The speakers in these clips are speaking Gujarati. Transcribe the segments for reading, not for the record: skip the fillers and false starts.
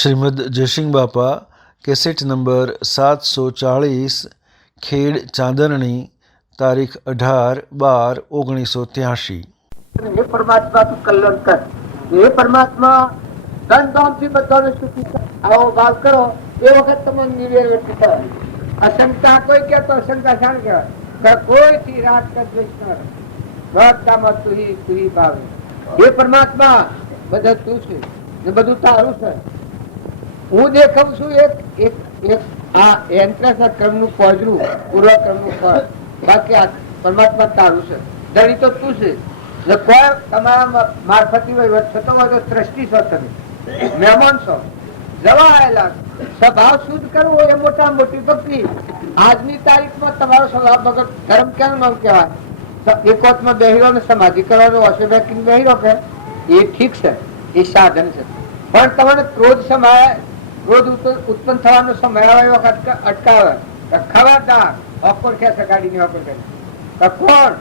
શ્રીમદ જયસિંહ બાપા કેસેટ નંબર 740 ખેડ ચાંદરણી તારીખ 18/12/1983। हे परमात्मा तू कल्याण कर। हे परमात्मा धन धाम થી બધાને સુખી કર। આવો ભાવ કરો એ વખત તમને નિવેદન થાય। અશંકા કોઈ કે તો અશંકા શાણ કહેવાય કોઈ થી રાત કર દ્વેષ ન બધામાં તું ही ભાવે। हे परमात्मा બધા તું છે ને બધું તારું છે। હું દેખાઉં છું એક એક એક આ એન્ટ્રન્સના ક્રમનું પહોંચવું પૂર્વ ક્રમનું ફળ બાકી આ પરમાત્મા તારું છે ધણી તો તું છે। કોઈ તમારા મારફતી વહીવટ થતો હોય તો દ્રષ્ટિ છો તમે મહેમાન છો જવા આવેલા સ્વભાવ શુદ્ધ કરવો એ મોટા મોટી ભક્તિ। આજની તારીખમાં તમારો સ્વભાવ વગર ધર્મ કેમ ન કહેવાય। એકોતમાં બેહીરો ને સમાધિ કરવાનો હશે બેકીને બેહીરો કે એ ઠીક છે એ સાધન છે પણ તમને ક્રોધ સમય ક્રોધ ઉત્પન્ન થવાનો સમય આવે વખત અટકાવે ખબરદાર ઓપર ખેંચે ગાડીની ઓપર ખેંચે કોણ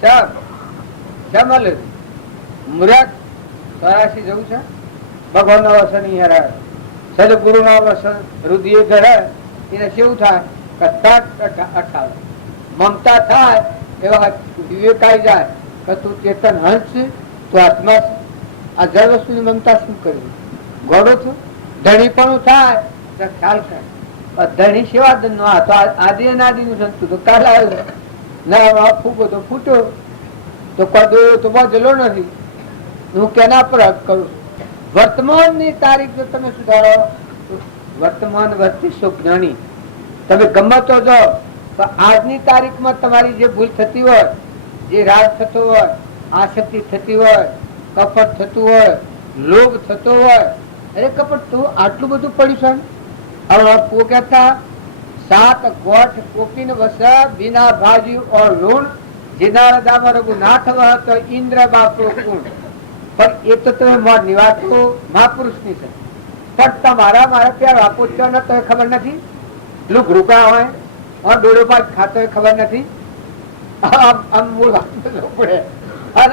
સબ જમલ મુરત 84 જવું છે ભગવાન નો વસન યાર સદગુરુ ના વસન રુધિર ધરે એને કેવું થાય અટકાવે મમતા થાય એવા વિવેક આવી જાય કે તું ચેતન હંસ તું આત્મા આ જળ વસ્તુની મમતા શું કરવી ગોળો છું ધણી પણ થાય તો ખ્યાલ કર ધણી સેવા ધન તો આદિ અનાદિ નું સંતું તો કાલ આવ્યું ના ફૂગો તો ફૂટો તો કદો તો બદલો નથી। હું કેના પર હક કરું વર્તમાન ની તારીખ જો તમે સુધારો વર્તમાન વર્તી સુખ જાણી તમે ગમતો જો તો આજની તારીખમાં તમારી જે ભૂલ થતી હોય જે રાગ થતો હોય આસક્તિ થતી હોય કપટ થતું હોય લોભ થતો હોય અરે કપટ તું આટલું બધું પડ્યું છે હવે કહેતા 7 ગોઠ કોપીન વસ બિના ભાજી ઓર લૂણ जिनार दाम रघुनाथ वह तो इंद्र बापो गुण पर ये तो तुम्हें निवास तो महापुरुष नहीं है पर तुम्हारा मारा प्यार वापुच्चो न तो खबर नहीं लोग रुका हुए और डोड़ो पास खाते हुए खबर नहीं अब मूल पड़े और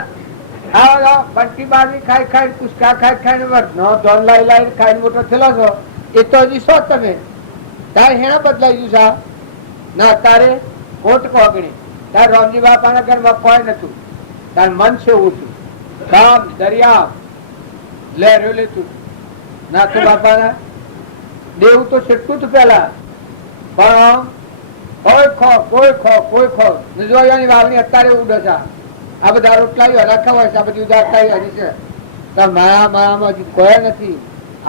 बंटी बाजी खाई खाई कुछ खाई खाई नो दोन लाई खाई मोटो थेलो छो ये तो हजी शो तमे तारे हेणा बदलाई गयुं छा ना तारे कोट को अगणी तार रामजी बापा ना घर में कोई नतु तार मन से ऊंचू काम दरिया लहरो ले तू ना तो बापा ना देव तो छटकू तो पहला पण कोई खो नजवायानी वावनी अत्यारे उडे छा आ बधा रोटलाई राखा होय छे आ बधी उदारताई हजी छे तो माया मायामां हजी कोई नथी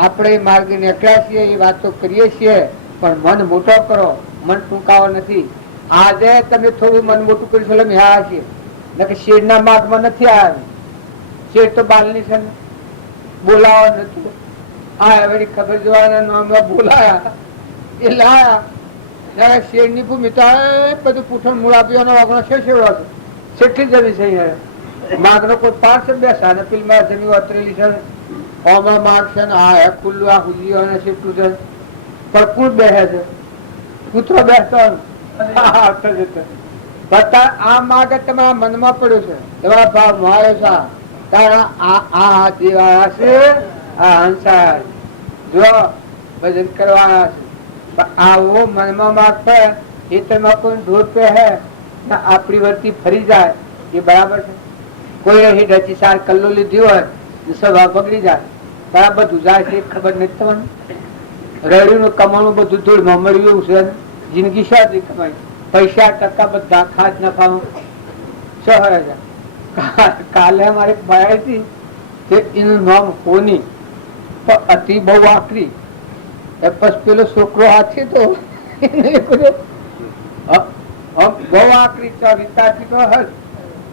आपणे मार्ग નીકળ્યા છીએ એ વાત તો કરીએ છીએ પણ મન મોટો કરો મન ટૂંકાવો નથી। આજે તમે થોડું મન મોટું કરી શકો હા છે નકે શેરના માર્ગમાં નથી આવ્યા શેર તો બાલની છે બોલાવો નતું આ એવી ખબર જોવાના નામમાં બોલાયા એ લાયા શેરની ભૂમિકા બધું પૂઠણ મૂળ આપ્યો વાગણો છે શેવડો છેઠી જવી છે માગનો કોઈ પાંચ બેસા ને પેલી જમી વતરેલી છે ઓમાં માર્ગ છે ને આ ખુલ્લું આ હુજીઓ ને છેટલું છે પણ કુણ બેસે છે કૂતરો બેસતો આ માર્ગ તમારા મનમાં પડ્યો છે તમારા ભાવમાં આવ્યો છે આ દેવાયા છે આ હંસા જો ભજન કરવા છે આવો મનમાં માર્ગ છે એ તમે કોઈ ઢોર પે હે આપણી વર્તી ફરી જાય એ બરાબર છે કોઈ રહી ડચી સાર કલ્લો લીધી હોય સભા બગડી જાય તારા બધું જાય છે ખબર નથી તમને રડ્યું નું કમાણું બધું ધૂળમાં મળ્યું છે જિંદગી શાદી કમાઈ पैसा टका बदा खाद नफा काले हमारे भाई थी कि इन नाम होनी पर अति बहु आखरी बस पेलो छोकरो हाथी तो बहु आखरी तो हर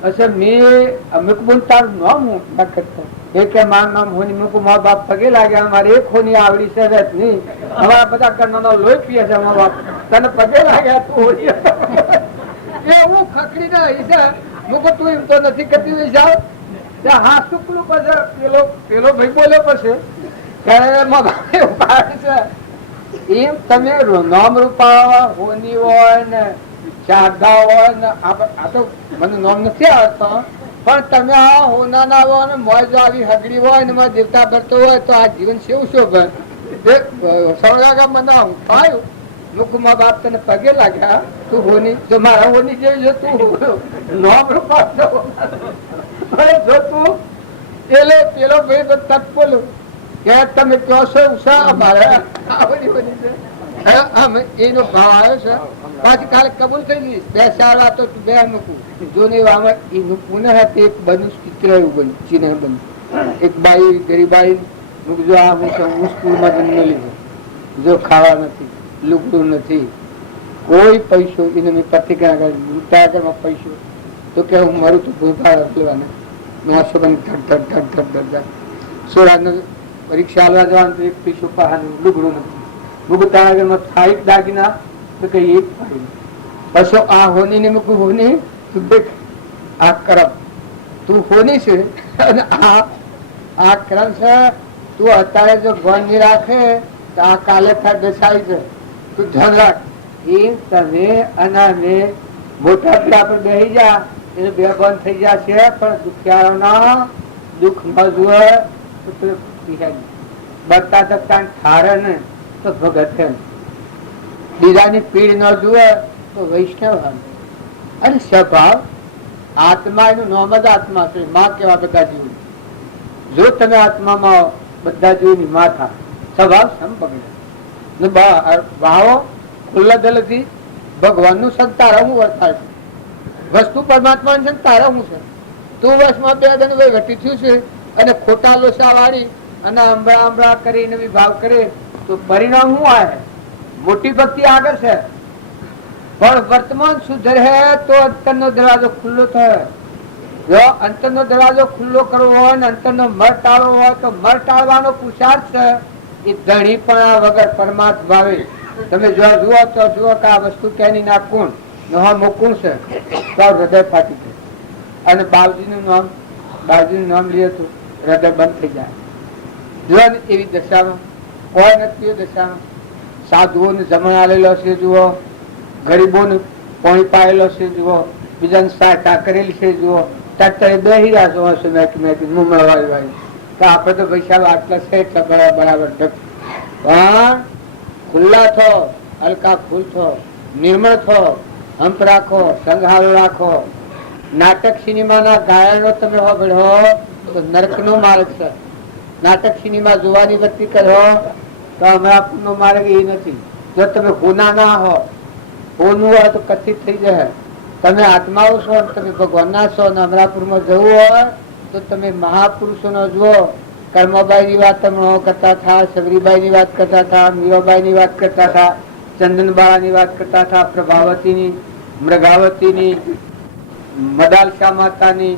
अच्छा मैं अमुक बोल तार नाम हूँ ना करता एक मां नाम होनी मुझको माँ बाप पगे लागे हमारे एक होनी आवड़ी से नहीं हमारा बता करना ना लोही पिए से माँ बाप तने पगे लागे तो होनी ये वो खकड़ी ना ऐसा मुझको तू इम तो नहीं करती हुई जाओ या हाँ शुक्ल पर पेलो भाई बोले पर से कहे माँ बाप उपाय से एम तमे नाम रूपा होनी होय ने शारदा होय ने आ तो મને નામ નથી આવતો પણ તમે આ હોનાના હોય ને મોજ આવી હગડી હોય ને દેવતા ભરતો હોય તો આ જીવન કેવું શોભે સવડાગા મનાવ આવ્યું મુખમાં બાપ તને પગે લાગ્યા તું હોની જો મારા હોની જેવી જો તું નોમ રૂપા જો તું પેલો પેલો ભાઈ તો તક બોલું કે તમે કહો છો ઉષા અમારે આવડી બની છે એનો ભાવ આવ્યો છે પાછી કાલે કબૂલ થઈ ગઈ બે સારા તો બે મૂકું જો નહીં આમાં એનું પુનઃ એક બન્યું ચિત્ર એવું બન્યું ચિહ્ન બન્યું એક બાઈ ગરીબાઈ જો આ હું સ્કૂલમાં જન્મ લીધો જો ખાવા નથી લુગડું નથી કોઈ પૈસો એને મેં પત્રિકા પૈસો તો કે હું મારું તો ભૂખા લેવાના નોસો બંધ સોળાનો પરીક્ષા હાલવા જવાનું તો એક પૈસો પહાડું લુગડું નથી લુગડા થાળી દાગીના તો કઈ એક પાડી બસો આ હોની ને મૂકું હોની તું દેખ આ કરમ તું હોની છે અને આ કરમ છે તું અત્યારે જો ભણ નહીં રાખે તો આ કાલે થાય દશાઈ છે તું ધ્યાન રાખ એ તમે અને મોટા પીડા પર બેસી જા એને બે બંધ થઈ જશે પણ દુખિયારોના દુઃખ ન જુએ તો બતા શકતા ઠારે ને તો ભગત બીજાની પીડ ન જુએ તો વૈષ્ણવ અને સ્વભાવ આત્મા એનું નામ જ આત્મા છે માં કેવા બધા જીવ જો તમે આત્મામાં બધા જીવની માં થા સ્વભાવ સમ બગડે ભાવો ખુલ્લા દિલથી ભગવાનનું સંતાર હું વર્તાય છે વસ્તુ પરમાત્માનું સંતાર હું છે તું વર્ષમાં બે જણ ઘટી થયું છે અને ખોટા લોસા વાળી અને અંબળા કરીને વિભાવ કરે તો પરિણામ શું આવે મોટી ભક્તિ આગળ છે પણ વર્તમાન સુધરે તો અંતરનો દરવાજો ખુલ્લો થાય જો અંતરનો દરવાજો ખુલ્લો કરવો હોય ને અંતરનો મર ટાળવો હોય તો મર ટાળવાનો પુરુષાર્થ છે એ ધણી પણ વગર પરમાત્મા ભાવે તમે જો જુઓ તો જુઓ કે આ વસ્તુ કેની ના કોણ મોકુણ છે તો હૃદય ફાટી ગયું અને બાવજીનું નામ લે તો હૃદય બંધ થઈ જાય જો એવી દશામાં કોઈ નથી એ દશામાં સાધુઓને જમણ આવેલો છે જુઓ ગરીબોને પાણી પાયેલો છે જુઓ બીજાને સહાયતા કરેલી છે જુઓ ત્યારે બેસી રહ્યા છો મુમળવાળી વાળી તો આપડે તો પૈસા આટલા છે એટલા બરાબર પણ ખુલ્લા થો હલકા ફૂલ થો નિર્મળ થો હંપ રાખો સંઘારો રાખો નાટક સિનેમાના ગાયનો તમે સાંભળ્યો તો નરકનો માર્ગ છે નાટક સિનેમા જોવાની વ્યક્તિ કરો તો અમરાપુરનો માર્ગ એ નથી જો તમે હોના ના હો હોનું હોય તો કથિત થઈ જાય તમે આત્માઓ છો તમે ભગવાનના છો ને અમરાપુરમાં જવું હોય તો તમે મહાપુરુષોનો જુઓ કર્મબાઈ ની વાત તમે કરતા હતા સગરીબાઈ ની વાત કરતા હતા મીરાબાઈ ની વાત કરતા હતા ચંદનબાળા ની વાત કરતા હતા પ્રભાવતી ની મૃગાવતી ની મદાલશા માતા ની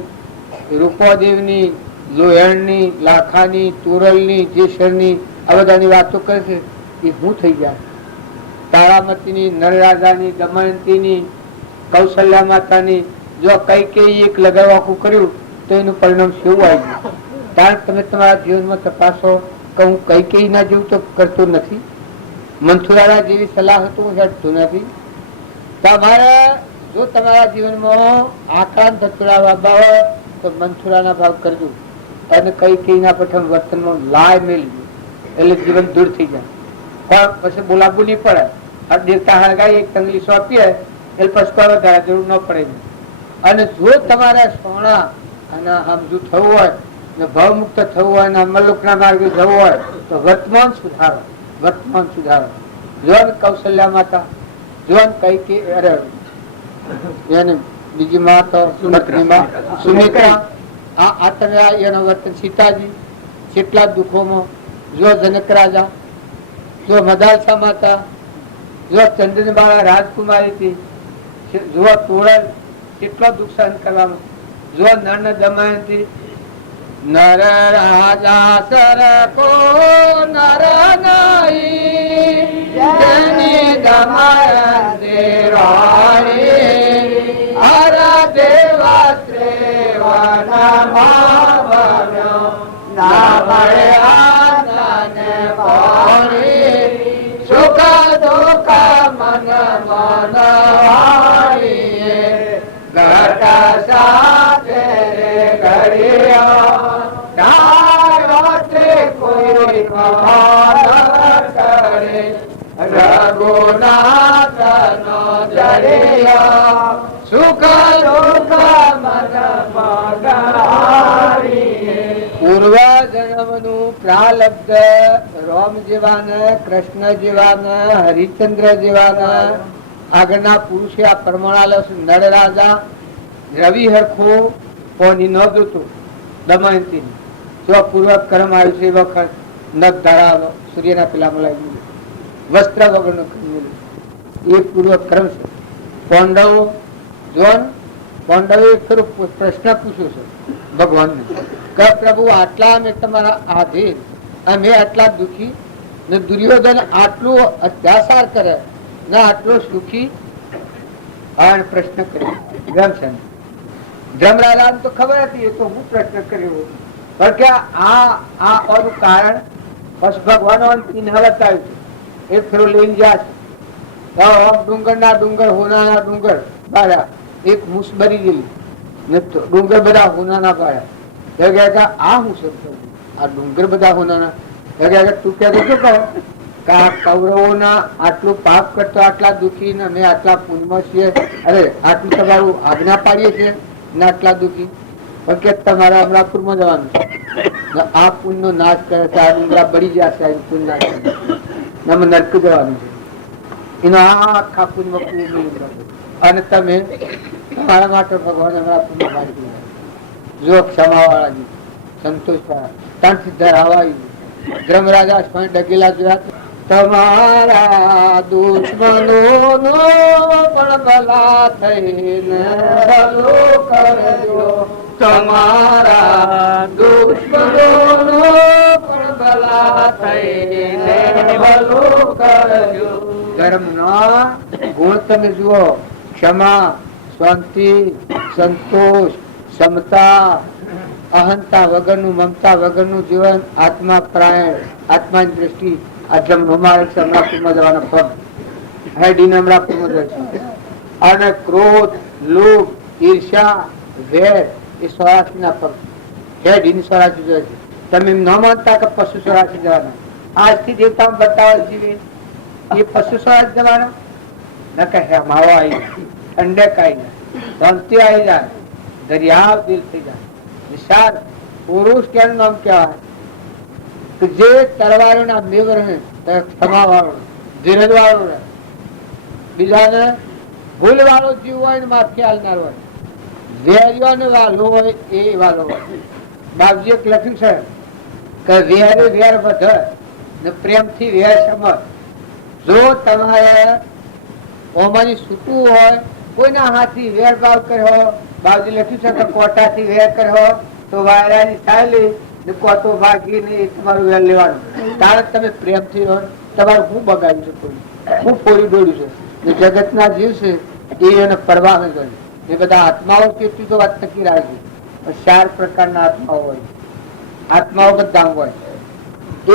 રૂપોદેવ ની લોહેણ ની લાખા ની તુરલ ની જેસર ની આ બધાની વાતો કરે છે એ શું થઈ જાય તારામતી ની નરરાજા ની દમયંતી ની કૌશલ્યા માતા ની જો કઈ કઈ એક લગાવવા કર્યું તો એનું પરિણામ કેવું આવી ગયું કારણ તમે તમારા જીવનમાં તપાસો કે હું કઈ કઈ ના જેવું તો કરતો નથી મંથુરાના જેવી સલાહ હતું હું હેઠતું નથી તમારે જો તમારા જીવનમાં આક્રાંત ધતુરાવા હોય તો મંથુરાના ભાવ કરજો અને કઈ કઈ ના પ્રથમ વર્તનમાં લાય મેળવી એટલે જીવન દૂર થઈ જાય પણ પછી બોલાવવું નહીં પડે દેવતા હળગાઈ એક તંગલી સોંપીએ એટલે પછી વધારે જરૂર ન પડે અને જો તમારે સોના અને સમજુ થવું હોય ને ભાવ મુક્ત થવું હોય ને અમરલોક ના માર્ગે જવું હોય તો વર્તમાન સુધારો જોન કૌશલ્યા માતા જોન કઈ કે અરે એને બીજી માતા સુમિત્રા આ તમે એનો વર્તન સીતાજી કેટલા દુઃખોમાં જો જનક રાજા જો મદાલસા માતા જો ચંદ્રબાળા રાજકુમારી હતી જો તોરલ કેટલો દુઃખ સહન કરવામાં જો નર દમયંતી નર રાજા સરકો નર નાઈ જેની દમયંતી રાણી હર દેવા શ્રેવન માવ્યો ના મળે આનંદ પાણી સુખ દુઃખ મન મન હારીએ ઘટા સાથે ઘડિયા કોઈ રઘુનાથનો જરિયો સુખ દુઃખ મન પગારી. પૂર્વ જન્મનું પ્રાલબ્ધ રામ જેવાને, કૃષ્ણ જેવાને, હરિચંદ્ર જેવાને આગળના પુરુષે આ પ્રમાણાલસ નળ રાજા રવિ હરખો કોની ન જોતું દમયંતી જો પૂર્વક કર્મ આવ્યું છે એ વખત નખ ધરાવો સૂર્યના પેલા મલાઈ વસ્ત્ર વગરનો એ પૂર્વક કર્મ છે. પાંડવો જોન પાંડવે પ્રશ્ન પૂછ્યો છે ભગવાનને કે પ્રભુ આટલા અમે તમારા આધીન અમે આટલા દુઃખી ને દુર્યોધન આટલું અત્યાચાર કરે ને આટલો સુખી પ્રશ્ન કર્યો ધર્મચંદ ધર્મરાજા તો ખબર હતી એ તો હું પ્રશ્ન કર્યો પણ કે આ કારણ બસ ભગવાન ઇન્હવત આવ્યું છે એક ફેરો લઈને ગયા છે ડુંગર ના ડુંગર હોનાના ડુંગર બાળ્યા એક મૂસ બરી ગયેલી ડુંગર બધા હોનાના બાળ્યા આ હું શબ્દ આ ડુંગર બધા હોનાના તું કહેતો શું કહો કે આ કૌરવોના આટલું પાપ કરતો આટલા દુઃખી ને અમે આટલા પુણ્યમાં છીએ અરે આટલું તમારું આજ્ઞા પાડીએ છીએ ને આટલા દુઃખી પણ કે તમારે અમરાપુરમાં જવાનું આ પુણ્ય નો નાશ કરે છે આ ડુંગરા બળી ગયા છે પુણ્ય નાશ નર્ક જવાનું છે એનો આખા પુણ્ય અને તમે તમારા માટે ભગવાન અમરાપુરમાં મારી દીધા જો ક્ષમા વાળાની સંતોષ વાળા ત્રણ સિદ્ધ હવાયું ધર્મરાજા સ્વામી ડગેલા જોયા તમારા દુશ્મનો નો પણ ભલા થઈને ભલો કરજો તમારા દુશ્મનો નો પણ ભલા થઈને ભલો કરજો. ધર્મના ગુણ તમે જુઓ ક્ષમા શાંતિ સંતોષ ક્ષમતા અહંતા વગરનું મમતા વગરનું જીવન આત્મા પ્રાણ આત્માની દ્રષ્ટિ અને ક્રોધ લોભ ઈર્ષા વેર એ સ્વરાશી ના પગ હેડ ઇન સ્વરાશી જોઈએ છે. તમે ન માનતા કે પશુ સ્વરાશી જવાના આજથી દેવતા બતાવવા જીવે એ પશુ સ્વરાજ જવાનો ન કહે માવો આવી જાય ઠંડક આવી જાય શાંતિ આવી જાય દરિયા દિલ થઈ જાય વિશાળ પુરુષ કેનું નામ કહેવાય જે તરવારો ના મેવ રહે ક્ષમા વાળો ધીરજ વાળો રહે બીજાને ભૂલ વાળો જીવ હોય ને માફી હાલનાર હોય વેરીઓ ને વાલો હોય એ વાલો હોય. બાપજીએ લખ્યું છે કે વેરે વેર વધે ને પ્રેમ થી વેર સમજ. જો તમારે ઓમાની છૂટવું હોય કોઈના હાથથી વેર ભાવ કર્યો બાપજી લખ્યું છે કે કોટા થી વેર કર્યો તો વાયરાની ચાલી કોતો ભાગી ને તમારું વેર લેવાનું કારણ તમે પ્રેમથી હોય તમારું હું બગાડ્યું છે કોઈ હું ફોરી દોડ્યું છે જગત ના જીવ છે એ એને પરવાહ કરે એ બધા આત્માઓ કેટલી તો વાત નક્કી રાખી 4 પ્રકારના આત્માઓ હોય આત્માઓ બધા હોય.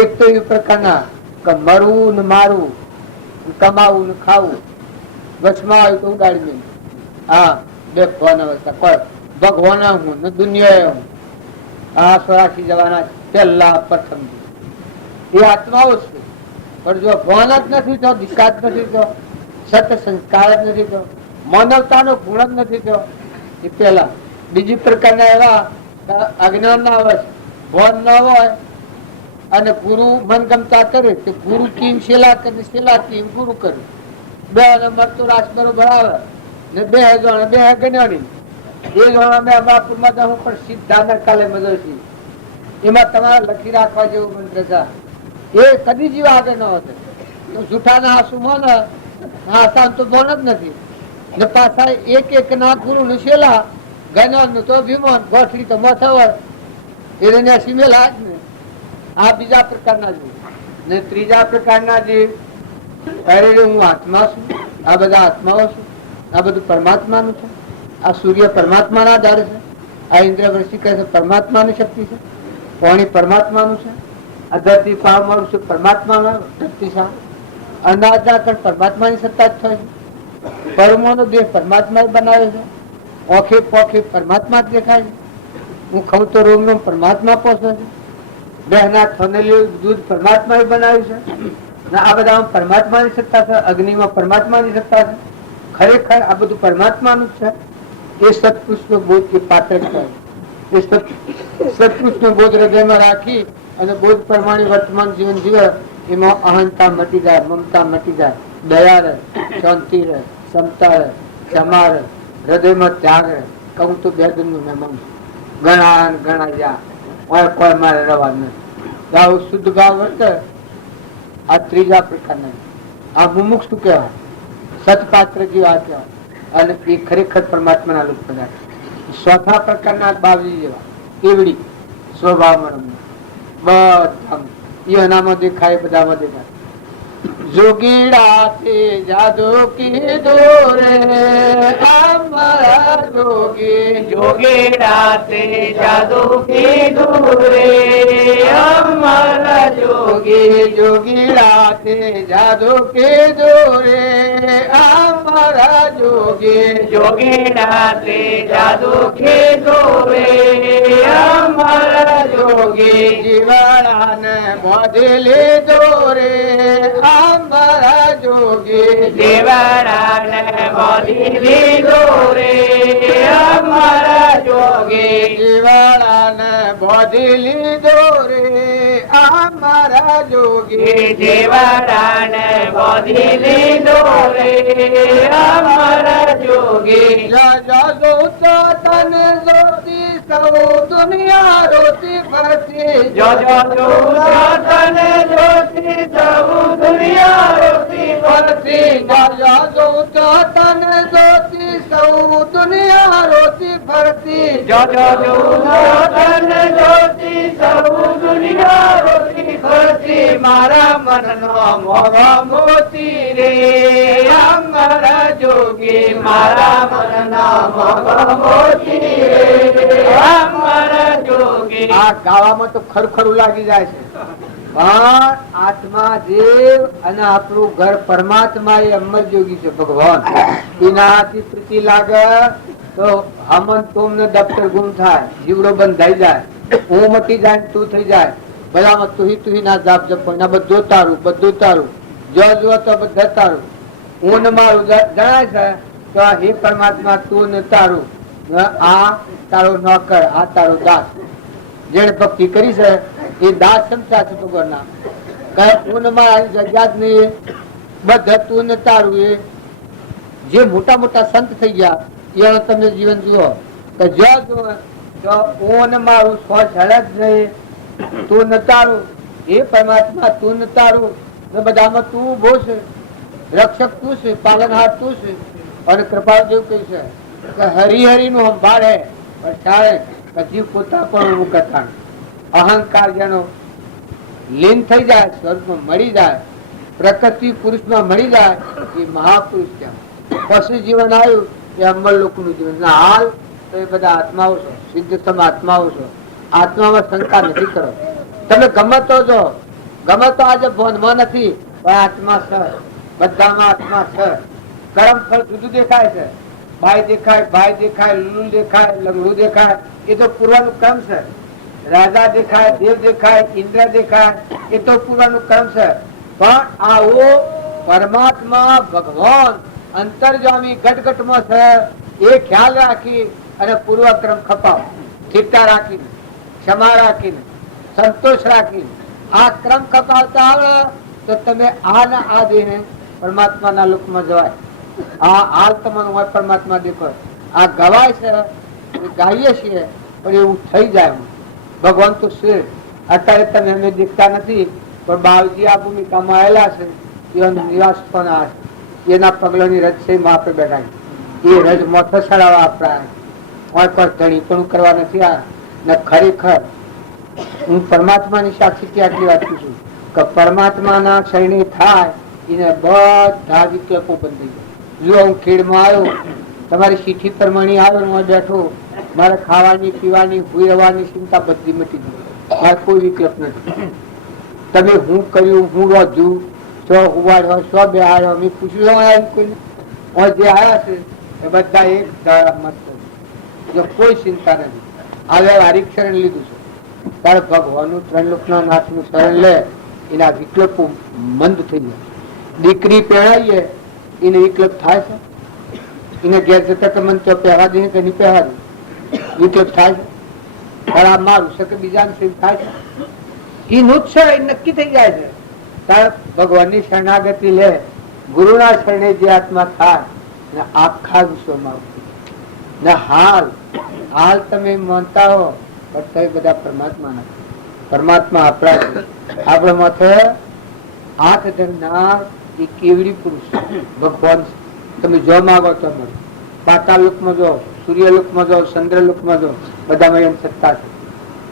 એક તો એ પ્રકારના કે મરવું ને મારવું કમાવું ને ખાવું વચમાં આવ્યું તો ઉડાડી દે હા બે ભગવાન અવસ્થા કોઈ ભગવાન હું ને દુનિયા હું આ સ્વરાશી જવાના પહેલા પ્રથમ એ આત્માઓ છે. પણ જો ભવન જ નથી થયો દિશા જ નથી થયો સત સંસ્કાર જ નથી થયો માનવતાનો ગુણ જ નથી થયો એ પેલા. બીજી પ્રકારના એવા અજ્ઞાન ના આવે ભવન ન હોય અને ગુરુ મનગમતા કરે તો ગુરુ ટીમ શેલા કરે શેલા ટીમ ગુરુ કરે બે નંબર તો રાસ બરોબર આવે ને બે જણ બે ગણ્યાણી એ જણ અમે અમરાપુરમાં જાઉં પણ સિદ્ધાંત કાલે મજો છે એમાં તમારે લખી રાખવા જેવું મંત્ર છે એ કદી જીવ આગળ ન હોતે તો જૂઠા ના આંસુ માં આસાન તો બોન જ નથી ને પાછા એક ના ગુરુ ને શેલા ગણ્યા નું તો અભિમાન ગોઠવી તો મથાવર એને સિમેલા જ ને આ બીજા પ્રકારના જીવ ને ત્રીજા પ્રકારના જીવ અરે હું આત્મા છું આ બધા આત્માઓ છું આ બધું પરમાત્માનું છે આ સૂર્ય પરમાત્માના આધારે છે આ ઇન્દ્રવર્ષી કહે છે પરમાત્માની શક્તિ છે પાણી પરમાત્માનું છે આ ધરતી પાવ મળું છું પરમાત્માના ધરતી સા અનાજના કણ પરમાત્માની સત્તા જ થાય છે પરમોનો દેહ પરમાત્મા બનાવે છે ઓખે પોખે પરમાત્મા જ દેખાય છે હું ખાઉં તો રોમ રોમ પરમાત્મા પોષે છે બહેના થનેલી દૂધ પરમાત્મા બનાવ્યું છે આ બધામાં પરમાત્માની સત્તા છે, અગ્નિમાં પરમાત્માની સત્તા છે. ખરેખર આ બધું પરમાત્માનું જ છે. એ સત્પુરુષનો બોધ એ પાત્ર છે. એ સત્પુરુષનો બોધ હૃદયમાં રાખી અને બોધ પ્રમાણે વર્તમાન જીવન જીવે. એમાં અહંતા મટી જાય, મમતા મટી જાય, દયા રહે, શાંતિ રહે, ક્ષમતા રહે, ક્ષમા રહે, હૃદયમાં ત્યાગ રહે. કહું તો બે દિનનું મહેમાન ઘણા ઘણા જ્યાં કોઈ મારે રવા નથી. શુદ્ધ ભાવ વર્તે આ ત્રીજા પ્રકારના. આ મુમુક્ષુ કહેવાય, સતપાત્ર જેવા કહેવાય. અને એ ખરેખર પરમાત્માના લોક પદાર્થ. ચોથા પ્રકારના બાવજી જેવા કેવડી સ્વભાવમાં બધા એ અનામાં દેખાય, બધામાં દેખાય. જોગીડા તે જાદુ કીધો રે અમારા જોગી, જોગીડા તે જાદુ કીધું રે અમારા જોગી, જોગીડા તે જાદુ કીધો રે અમારા જોગી, જોગીડા તે જાદુ કીધું રે અમારા જોગી, જીવાડાને બાંધી લીધો રે અમારા જોગી, દેવાડાને બાંધી લીધો રે અમારા જોગી, જીવાડાને બાંધી લીધો રે અમારા જોગી, દેવાડાને બાંધી લીધો રે અમારા જોગી, તને જોતી સૌ દુનિયા રોતી ફરતી, જો તને જોતી સૌ દુનિયા રોતી ફરતી, તને જોતી સૌ દુનિયા રોતી ફરતી, જો તને જોતી સૌ દુનિયા રોતી ફરતી, મારા મનનો મોગો મોતી રે અમારા જોગી, મારા મનનો મોગો મોતી રે અમારા જોગી. આ ગાવામાં તો ખરખરું લાગી જાય છે, પણ આત્મા દેવ અને આપણું ઘર પરમાત્મા એ અમર જોગી છે ભગવાન. એનાથી પ્રીતિ લાગે તો હમન તુમ ને દફતર ગુમ થાય, જીવડો બંધાઈ જાય, હું મટી જાય, તું થઈ જાય. ભલામાં તુહી ના જાપ જપો, એના બધું તારું, બધું તારું, જો જુઓ તો બધા તારું. હું ને મારું જણાય છે તો હે પરમાત્મા તું ને તારું, આ તારો નોકર, આ તારો દાસ. જેને ભક્તિ કરી છે એ દાસ સમજા છે ભગવાનના. કઈ પૂર્ણમાં આવી જગ્યા જ નહીં, બધા તું ને તારું. એ જે મોટા મોટા સંત થઈ ગયા એનો તમે જીવન જુઓ તો જો તો હું ને મારું સ્વ છળ જ નહીં, તું ને તારું. એ પરમાત્મા તું ને તારું, ને બધામાં તું ઉભો છે, રક્ષક તું છે, પાલનહાર તું છે. અને કૃપાળ દેવ કહે છે કે હરિહરિ નું સંભાળે પણ ચાલે પછી પોતા પણ હું કથાણ. અહંકાર જેનો લીન થઈ જાય, સ્વર્ગમાં મળી જાય, પ્રકૃતિ પુરુષમાં મળી જાય, એ મહાપુરુષ કહેવાય. પશુ જીવન આવ્યું એ અમર લોકોનું જીવન. હાલ તો એ બધા આત્માઓ છો, સિદ્ધતમ આત્માઓ છો. આત્મામાં શંકા નથી કરો. તમે ગમતો છો, ગમતો આજે ભોનમાં નથી, પણ આત્મા છે, બધામાં આત્મા છે. કર્મ ફળ જુદું દેખાય છે, ભાઈ દેખાય, લુલુ દેખાય, લંગડું દેખાય, એ તો પૂર્વનું કર્મ છે. રાજા દેખાય, દેવ દેખાય, ઇન્દ્ર દેખાય, એ તો પૂર્વનું કર્મ છે. પણ આવો પરમાત્મા ભગવાન અંતર્જામી ઘટઘટમાં છે, એ ખ્યાલ રાખી અને પૂર્વક્રમ ખપાવ, સ્થિરતા રાખીને, ક્ષમા રાખીને, સંતોષ રાખીને આ ક્રમ ખપાવતા આવે તો તમે આ ના આ દેહ પરમાત્માના લોકમાં જવાય. આ હાલ તમને પરમાત્મા દેખો, આ ગવાય છે, ગાઈએ છીએ, પણ એવું થઈ જાય. ભગવાન તો છે, અત્યારે તમે અમે દેખતા નથી, પણ બાવજી આ ભૂમિકામાં આવેલા છે. એનો નિવાસ પણ આ છે, એના પગલાની રજ છે, આપણે બેઠા. એ રજ મોટો સડાવવા આપણા ધણી પણ કરવા નથી. આ ને ખરેખર હું પરમાત્માની સાક્ષી આટલી વાત છું કે પરમાત્માના શરણે થાય એને બધા વિકલ્પો બંધ થઈ જાય. જો હું ખેડમાં આવ્યો, તમારી ચીઠી પ્રમાણે આવ્યો, હું બેઠો, મારે ખાવાની પીવાની હુવાની ચિંતા બધી મટી ગઈ. મારે કોઈ વિકલ્પ નથી. તમે હું કર્યું, હું રોજ્યું, શો ઉવાડ્યો, શો બેહાડ્યો, મેં પૂછ્યું કોઈ જે આવ્યા છે એ બધા એક મત, જો કોઈ ચિંતા નથી. હવે હરિક્ષરણ લીધું છે, તારે ભગવાનનું ત્રણ લોકના નાથનું શરણ લે એના વિકલ્પો મંદ થઈ જાય. દીકરી પહેરાવીએ એને વિકલ્પ થાય છે? એને ઘેર જતા કે મને તો પહેરા દઈએ કે નહીં પહેરા દે, વિકલ્પ થાય છે? ખરાબ મારું છે કે બીજાને સિદ્ધ થાય છે? એનું જ છે, એ નક્કી થઈ જાય છે. તાર ભગવાનની શરણાગતિ લે, ગુરુના શરણે જે આત્મા થાય ને આખા વિશ્વમાં ને હાલ તમે માનતા હો પણ તો બધા પરમાત્મા નથી. પરમાત્મા આપણા છે. આપણા માથે હાથ ધરનાર એ કેવડી પુરુષ ભગવાન છે. તમે જો માગો તો મળે. પાતાળ લોકમાં જો, સૂર્ય લોકમાં જો, ચંદ્ર લોકમાં જો, બધામાં એમ સત્તા છે.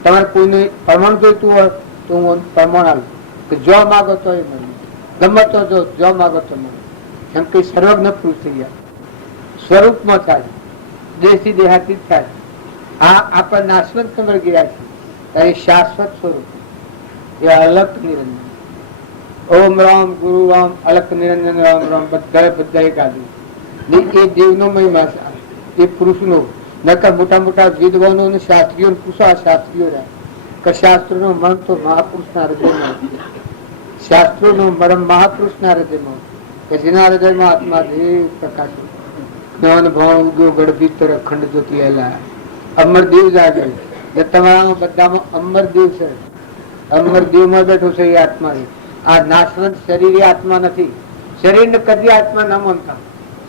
તમારે કોઈને પ્રમાણ જોઈતું હોય તો હું પ્રમાણ આવું કે જો માગો તો એ મળે, ગમે તો જો માગો તો મળે. એમ કે સર્વજ્ઞ પુરુષ થઈ ગયા. સ્વરૂપમાં થાય, દેશી દેહાતી થાય. આ આપણે નાશવંત સમય ગયા છે, એ શાશ્વત સ્વરૂપ, એ અલગ નિરંજન. ઓમ રામ ગુરુ રામ અલક નિરંજન રામ રામ બધા ગાધું. એ દેવનો મહિમા છે, એ પુરુષનો. નકર મોટા મોટા વિદ્વાનો અને શાસ્ત્રીઓ પૂછો, આ શાસ્ત્રીઓ કે શાસ્ત્રોનો મર્મ તો મહાપુરુષના હૃદયમાં, શાસ્ત્રોનો મર્મ મહાપુરુષના હૃદયમાં, કે જેના હૃદયમાં આત્મા દેવ પ્રકાશ જ્ઞાન ભાવ ઉગ્યો ગઢ ભીતર અખંડ જ્યોતિ એલા અમરદેવ જાગે. તમારા બધામાં અમરદેવ છે. અમરદેવમાં બેઠો છે એ આત્મા છે. આ નાશવંત શરીર એ આત્મા નથી. શરીરને કદી આત્મા ન માનતા.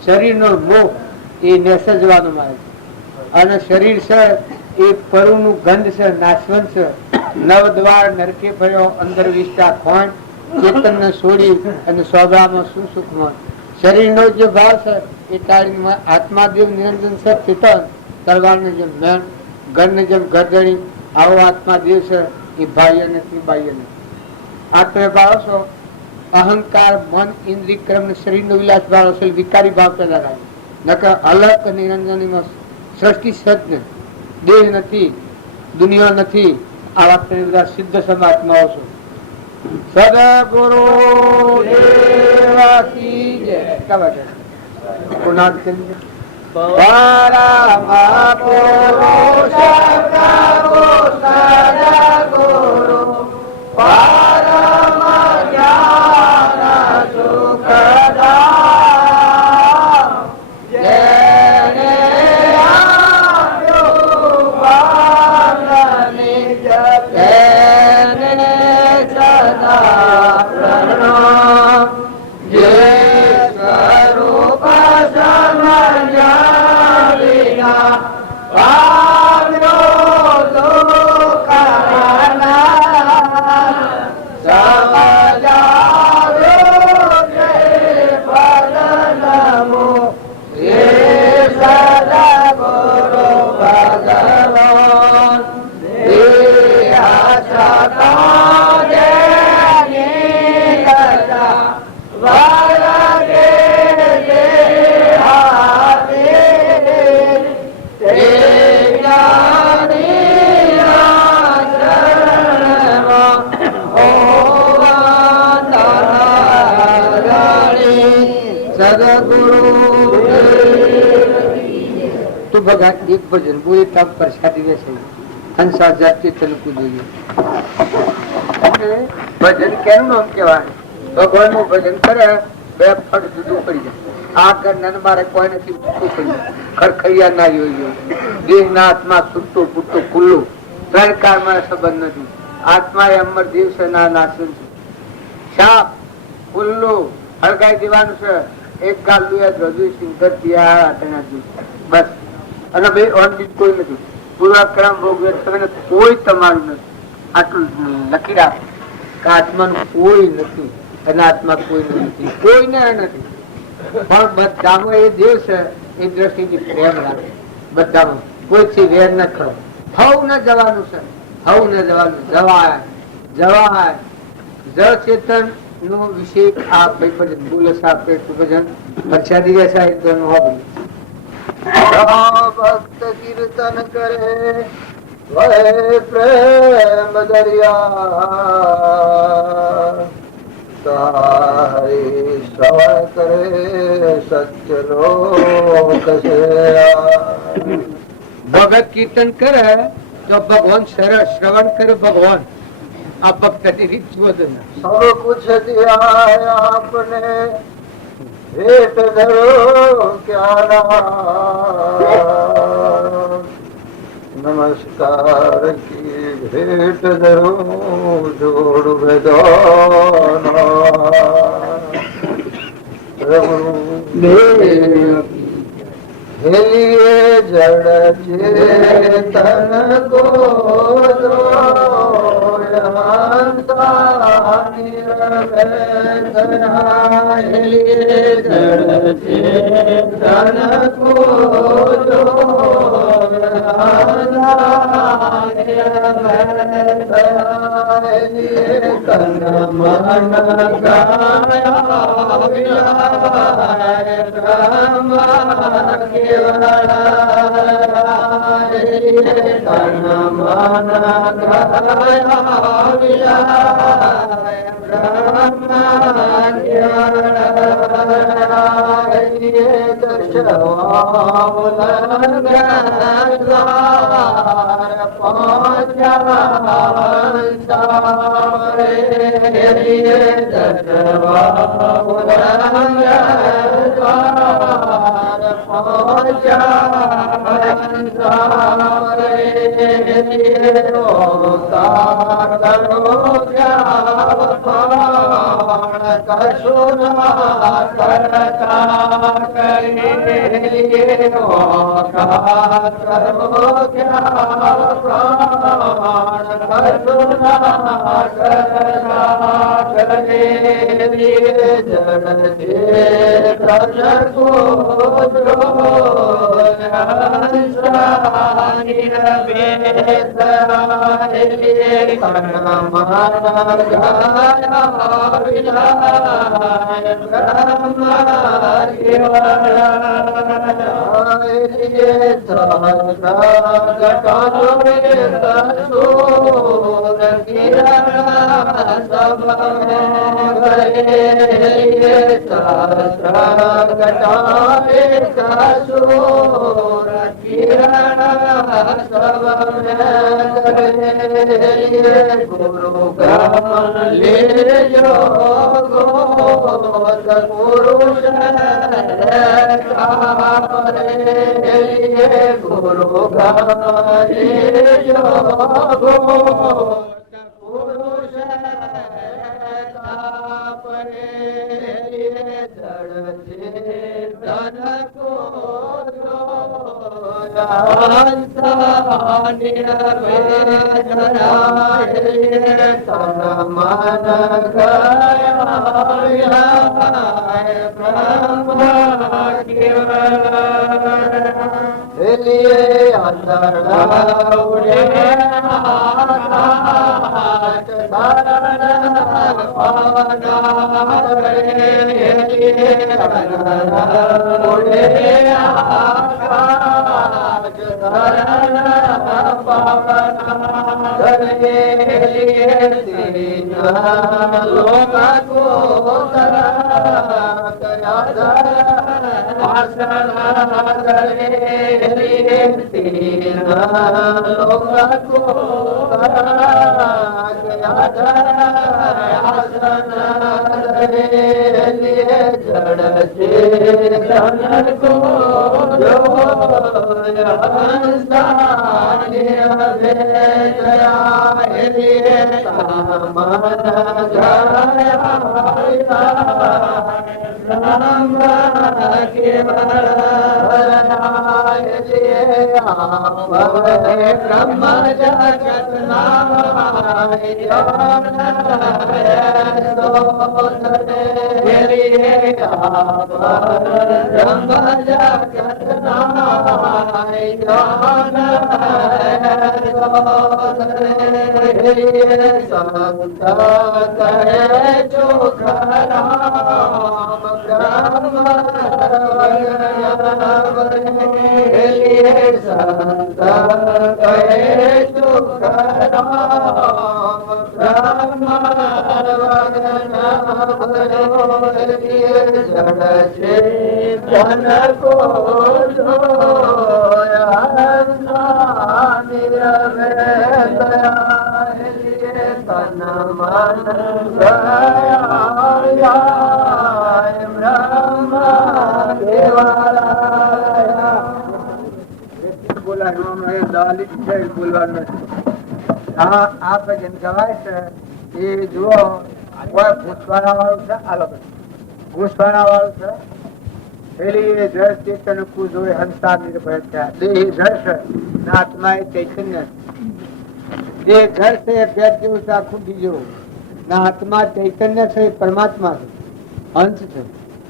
શરીરનો મોહ એ નેસજવાનો મારે છે. અને શરીર છે એ પરુનું ગંધ છે, નાશવંત છે. નવ દ્વાર નરકે ભર્યો, અંદર વિષ્ટા ખોણ, ચેતનને છોડી અને સ્વભાવમાં સુસુખમાં. શરીરનો જે ભાવ છે એ ટાળીમાં આત્માદેવ નિરંજન છે. ચેતન તલવારને જેમ મેણ, ઘરને જેમ ગરદણી, આવો આત્માદેવ છે. એ બાહ્ય નથી, બાહ્ય નથી. આ તમે ભાવ છો અહંકાર, મન, ઇન્દ્રિય, ક્રમ, શરીરનો વિલાસ ભાવ છે. વિકારી ભાવ પેદા થાય. નકર અલગ નિરંજનીમાં સૃષ્ટિ સજ્ઞ, દેહ નથી, દુનિયા નથી. આવા તમે બધા સિદ્ધ સમાત્માઓ છો. સદગુરુ દેવાકી જય. તો ભગવાન એક ભજન બોલે તમ પ્રસાદી રહેશે. હંસા જાતિ તનકુ જોઈએ. ભજન કેનું નામ કહેવાય? ભગવાન નું ભજન કરે બે ફળ જુદું પડી જાય. આ કરનાર મારે કોઈ નથી પડી જાય. ખરખૈયા ના જોઈએ. દેહ ના આત્મા છૂટતો પૂટતો ખુલ્લો, ત્રણ કાર મારે સંબંધ નથી. આત્મા એ અમર દેવ છે, ના નાશન છે. સાપ ખુલ્લો હળગાઈ દેવાનું છે. એક ગાલ રજુ સિંગર બસ. અને ભાઈ ઓન બીજ કોઈ નથી. પૂર્વક્રમ કોઈ તમારું નથી. આટલું લખી રાખ કે આત્માનું કોઈ નથી અને આત્મા કોઈ નથી, કોઈને નથી. પણ બધામાં એ દેવ છે એ દ્રષ્ટિથી પ્રેમ રાખે. બધામાં કોઈથી વેર ન ખરો. હવ ન જવાનું છે, હવ ન જવાનું. જવાય જવાય જ ચેતન નો વિષય આ ભજન બોલે છે. ભજન પ્રસાદી રહેશે ભક્ત કીર્તન કરે પ્રેમ દરિયા તારી શ્રવણ કરે સત્ય લોક ભગત કીર્તન કરે તો ભગવાન શ્રવણ કરે. ભગવાન આ ભક્ત રીત શોધન सब कुछ दिया है आपने भेंट धरो क्या रहा नमस्कार की भेंट धरो जोड़ बेदाना हेलिए जड़ चेतन को हेलिए जड़ चेतन को तन मन गाया तन मन गुरु ले जो पुरुष गुरु ले जो पुरुष धन को ब्रह्म जगत को હા આ ભજન ગવાય છે એ જુઓ કોઈ ઘૂસવાના વાળું છે આ લોકો ઘૂસવાના વાળું છે પેલી જળ ચેતન કુજો હંસા નિર્ભય થયા દેહ જળ છે આત્મા એ ચૈતન્ય જે જળ છે એ પેટ જેવું છે આખું બીજું ના આત્મા ચૈતન્ય છે એ પરમાત્મા છે અંશ છે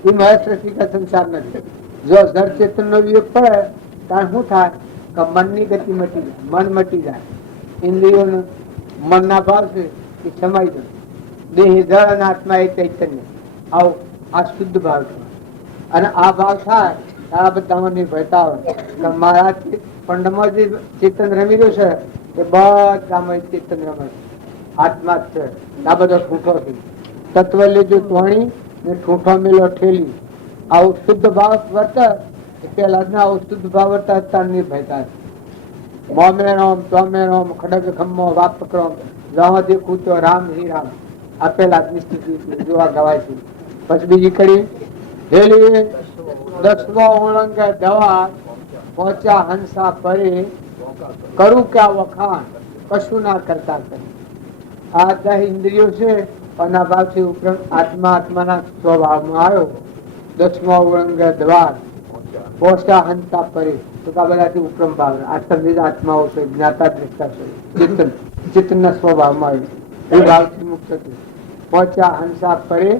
એ મહેશ રસિકા સંસાર નથી જો જળ ચેતન નો વિયોગ પડે ત્યારે શું થાય કે મનની ગતિ મટી જાય મન મટી જાય ઇન્દ્રિયો મન ના ભાવ છે એ સમાઈ જાય દેહ જળ અને આત્મા એ ચૈતન્ય આવું આ શુદ્ધ ભાવ છે અને આ ભાવ થાય આ બધામાં નિર્ભયતા હોય મારા પંડમાં જે ચેતન રમી રહ્યું છે એ બધામાં ચેતન રમે છે આત્મા જ છે આ બધો ઠૂંઠો છે તત્વ લેજો ધોણી ને ઠૂંઠો મેલો ઠેલી આવું શુદ્ધ ભાવ વર્તર પેલા ના આવું શુદ્ધ ભાવ વર્તા નિર્ભયતા છે મોમે રોમ ચોમે રોમ ખડગ ખમ્મો વાપ પકડો જવા દેખું તો રામ હી રામ આપેલા નિશ્ચિત જોવા ગવાય છે પછી બીજી કડી હેલી દસમો ઓળંગ દવા પહોંચ્યા હંસા પરે કરું ક્યાં વખાણ કશું ના કરતા કરે આ દહ ઇન્દ્રિયો છે અને ભાવથી ઉપરાંત આત્મા આત્માના સ્વભાવમાં આવ્યો દસમો ઓળંગ દ્વાર પહોંચ્યા હંસા પરે તો આ બધાથી ઉપરમ ભાવ આત્મનિજ આત્માઓ છે જ્ઞાતા દ્રષ્ટા છે ચેતન ચેતનના સ્વભાવમાં આવ્યું એ ભાવથી મુક્ત થયું પહોંચ્યા હંસા પરે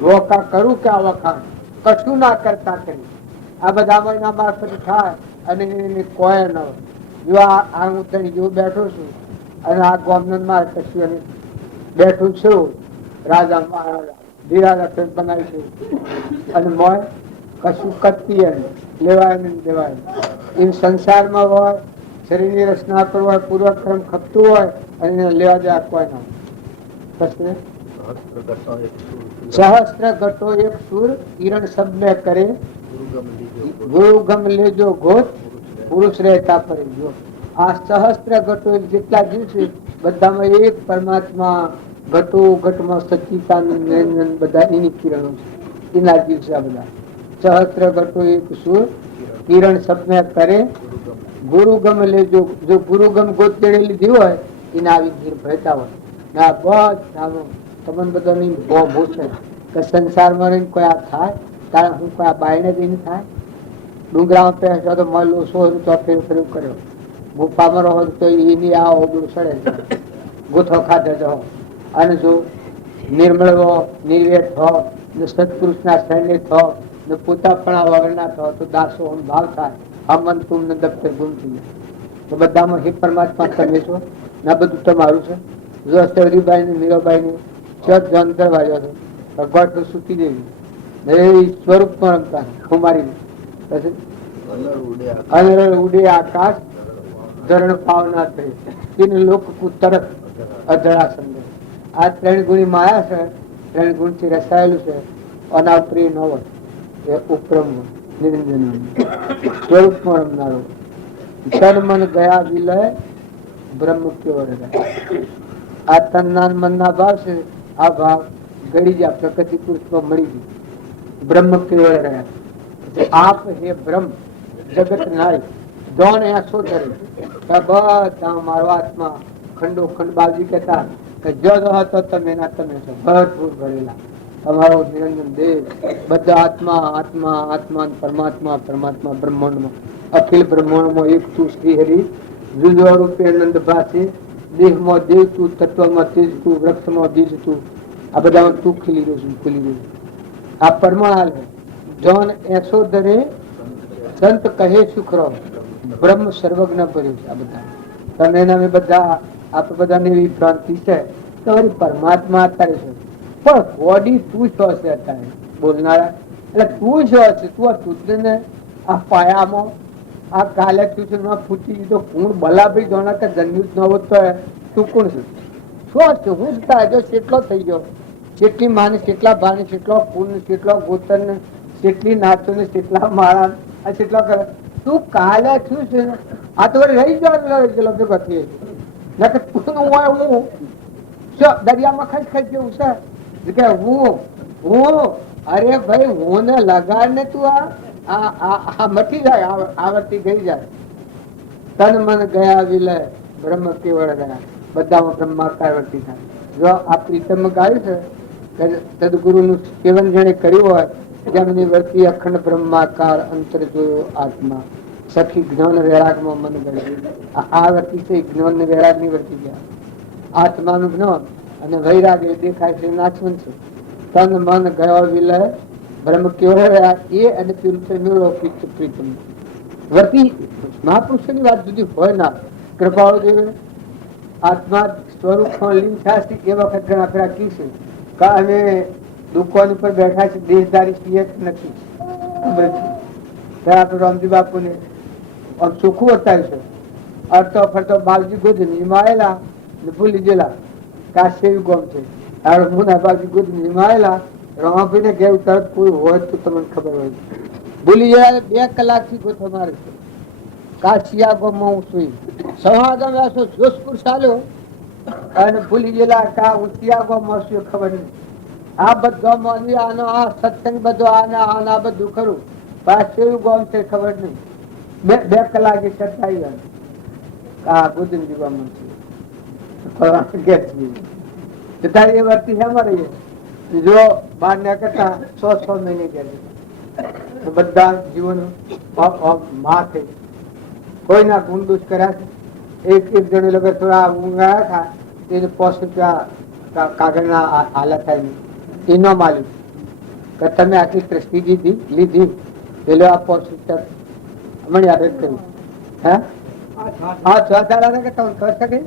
રોકા કરું ક્યાં વખાણ કશું ના કરતા કરી આ બધા એના મારફત થાય અને કોઈ ન જો આ હું તને જેવું બેઠો છું અને આ ગોમન માર કશું અને બેઠું છું રાજા મહારાજા ધીરાજા બનાવી છે અને મોય કશું કતી લેવાય ને દેવાય એ સંસારમાં હોય શરીરની રચના પર હોય પૂર્વક્રમ ખપતું હોય અને એને લેવા દેવા કોઈ ના હોય સહસ્ત્ર ઘટો એક સુર કિરણ શબ્દ કરે ગુરુગમ લેજો ઘોત પુરુષ રહેતા પરે જો આ સહસ્ત્ર ઘટો જેટલા જીવ છે બધામાં એક પરમાત્મા ઘટો ઘટમાં સચ્ચિદાનંદ નિરંજન બધા એની કિરણો છે એના જીવ છે આ બધા સહસ્ત્ર ઘટો એક સુર કિરણ શબ્દ કરે ગુરુગમ લેજો જો ગુરુગમ ગોત તેડે લીધી હોય એને આવી નિર્ભયતા હોય ના બધા તમને બધાની ભો છે કે સંસારમાં રહીને કોઈ આ થાય ત્યારે હું કોઈ આ બાયને જઈને થાય ડુંગરામાં પહેરશો તો મળ ઓછો તો ફેર ફેર કર્યો ગુફામાં રહો તો એની આ ઓબડું સડે ગુથો ખાધે જો અને જો નિર્મળ હો નિર્વેદ હો ને સત્પુરુષના સૈન્ય થો ને પોતાપણા વગરના થો તો દાસો ભાવ થાય અમન તુમ ને દફતર ગુમ થઈ તો બધામાં હે પરમાત્મા તમે છો ના બધું તમારું છે જો અષ્ટવરીબાઈ ને મીરાબાઈ ને ચત અંતર વાળ્યો હતો ભગવાન તો સુતી દેવી સ્વરૂપમાં રમતા કુમારી પછી ઉડે આકાશ ધરણ પાવના થઈ તીન લોક તરફ અધળા સંદેશ આ ત્રણ ગુણી માયા છે ત્રણ ગુણ થી રસાયેલું છે અનાપ્રિય નવ એ ઉપરમ નિરંજન સ્વરૂપમાં રમનારો તન મન ગયા વિલય બ્રહ્મ કેવો રહે આ તનના મનના ભાવ છે આ ભાવ ગળી ગયા પ્રકૃતિ પુરુષમાં મળી ગયું બ્રહ્મ કેવળ રહ્યા આપ હે બ્રહ્મ જગત નાય દોન એસો ધરે બધા મારો આત્મા ખંડો ખંડ બાજી કહેતા કે જો હતો તમે ના તમે છો ભરપૂર ભરેલા તમારો નિરંજન દેહ બધા આત્મા આત્મા આત્મા પરમાત્મા પરમાત્મા બ્રહ્માંડમાં અખિલ બ્રહ્માંડમાં એક તું શ્રી હરિ જુદા રૂપે નંદ ભાષે દેહમાં દેહ તું તત્વમાં તેજ તું વૃક્ષમાં બીજ તું આ બધામાં તું ખીલી રહ્યું છું ખુલી રહ્યું આ પરમાણ જોન એસો ધરે સંત કહે સુખરો બ્રહ્મ સર્વજ્ઞ ભર્યું છે આ બધા તમે એના બધા આપણે બધાને એવી ભ્રાંતિ છે તો પરમાત્મા અત્યારે છે પણ બોડી તું શું છે અત્યારે બોલનારા એટલે તું શું છે તું આ તુજને આ પાયામાં આ કાલે તું ફૂટી દીધો કુણ બલાભાઈ જોના કે જન્યુત ન હોત તો તું કોણ છે શું છે હું જો કેટલો થઈ ગયો કેટલી માને કેટલા ભાને કેટલો પૂર્ણ કેટલો ગોતન કેટલી નાચો ને કેટલા માળા આ કેટલો કરે તું કાલે શું છે આ તો રહી જવાનું તું હોય હું જો દરિયામાં ખસ જેવું છે કે હું અરે ભાઈ હું ને લગાડ ને તું આ મટી જાય આવડતી ગઈ જાય. તન મન ગયા વિલય બ્રહ્મ કેવળ ગયા, બધામાં બ્રહ્માકાર વર્તી થાય. જો આ પ્રીતમ ગાયું છે સદગુરુ નું સેવન જેને કર્યું હોય જેમની વર્તી અખંડ બ્રહ્માકાર અંતર જોયો આત્મા સખી જ્ઞાન વૈરાગમાં મન ગયું. આ વર્તી છે જ્ઞાન ને વૈરાગ ની વર્તી ગયા. આત્માનું જ્ઞાન અને વૈરાગ એ દેખાય છે નાચવન છે. તન મન ગયો વિલય બ્રહ્મ કેવળ રહ્યા એ અને પેલું છે મેળો પ્રીતમ વર્તી. મહાપુરુષોની વાત જુદી હોય ના. કૃપાળુ દેવે આત્મા સ્વરૂપ લીન થયા એ વખત ઘણા ફેરા કીશે કે અમે દુકાન ઉપર બેઠા છે દેશદારી છીએ નથી. રામજી બાપુ ને આમ ચોખ્ખું બતાવ્યું છે. અડતો ફરતો બાલજી ગોધની આવેલા ભૂલી ગયેલા કાશી ગોમ છે. બાલજી ગોધની આવેલા રમાભાઈ ને ઘેર તરત કોઈ હોય તો તમને ખબર હોય. ભૂલી ગયા 2 કલાકથી ગોથો મારે છે. કાશિયા ગોમમાં હું સુઈ સમાગમ આસો જોધપુર ચાલ્યો અને ભૂલી ગયેલા કા ઉતિયા ગોમમાં શું ખબર નહીં. આ બધો માનવી આનો આ સત્સંગ બધો આના બધું ખરું પાછું ગોમ છે ખબર નહીં. 2 કલાકે ચર્ચા આ ગોદનજી ગોમમાં છે એ વર્તી શેમાં રહીએ. જો બહાર ને કરતા 100 મહિને ગયા બધા જીવન માં થઈ કોઈના ગુણ દુષ કર્યા છે. એક જણે લોકો થોડા ઊંઘાયા હતા એને 5 રૂપિયા કાગળના હાલત થાય નહીં એનો માલિક કે તમે આટલી ટ્રસ્ટી લીધી પેલો આ 5 રૂપિયા મળ્યા કર્યું. હા 6 દાડા કે તમે કરી શકે.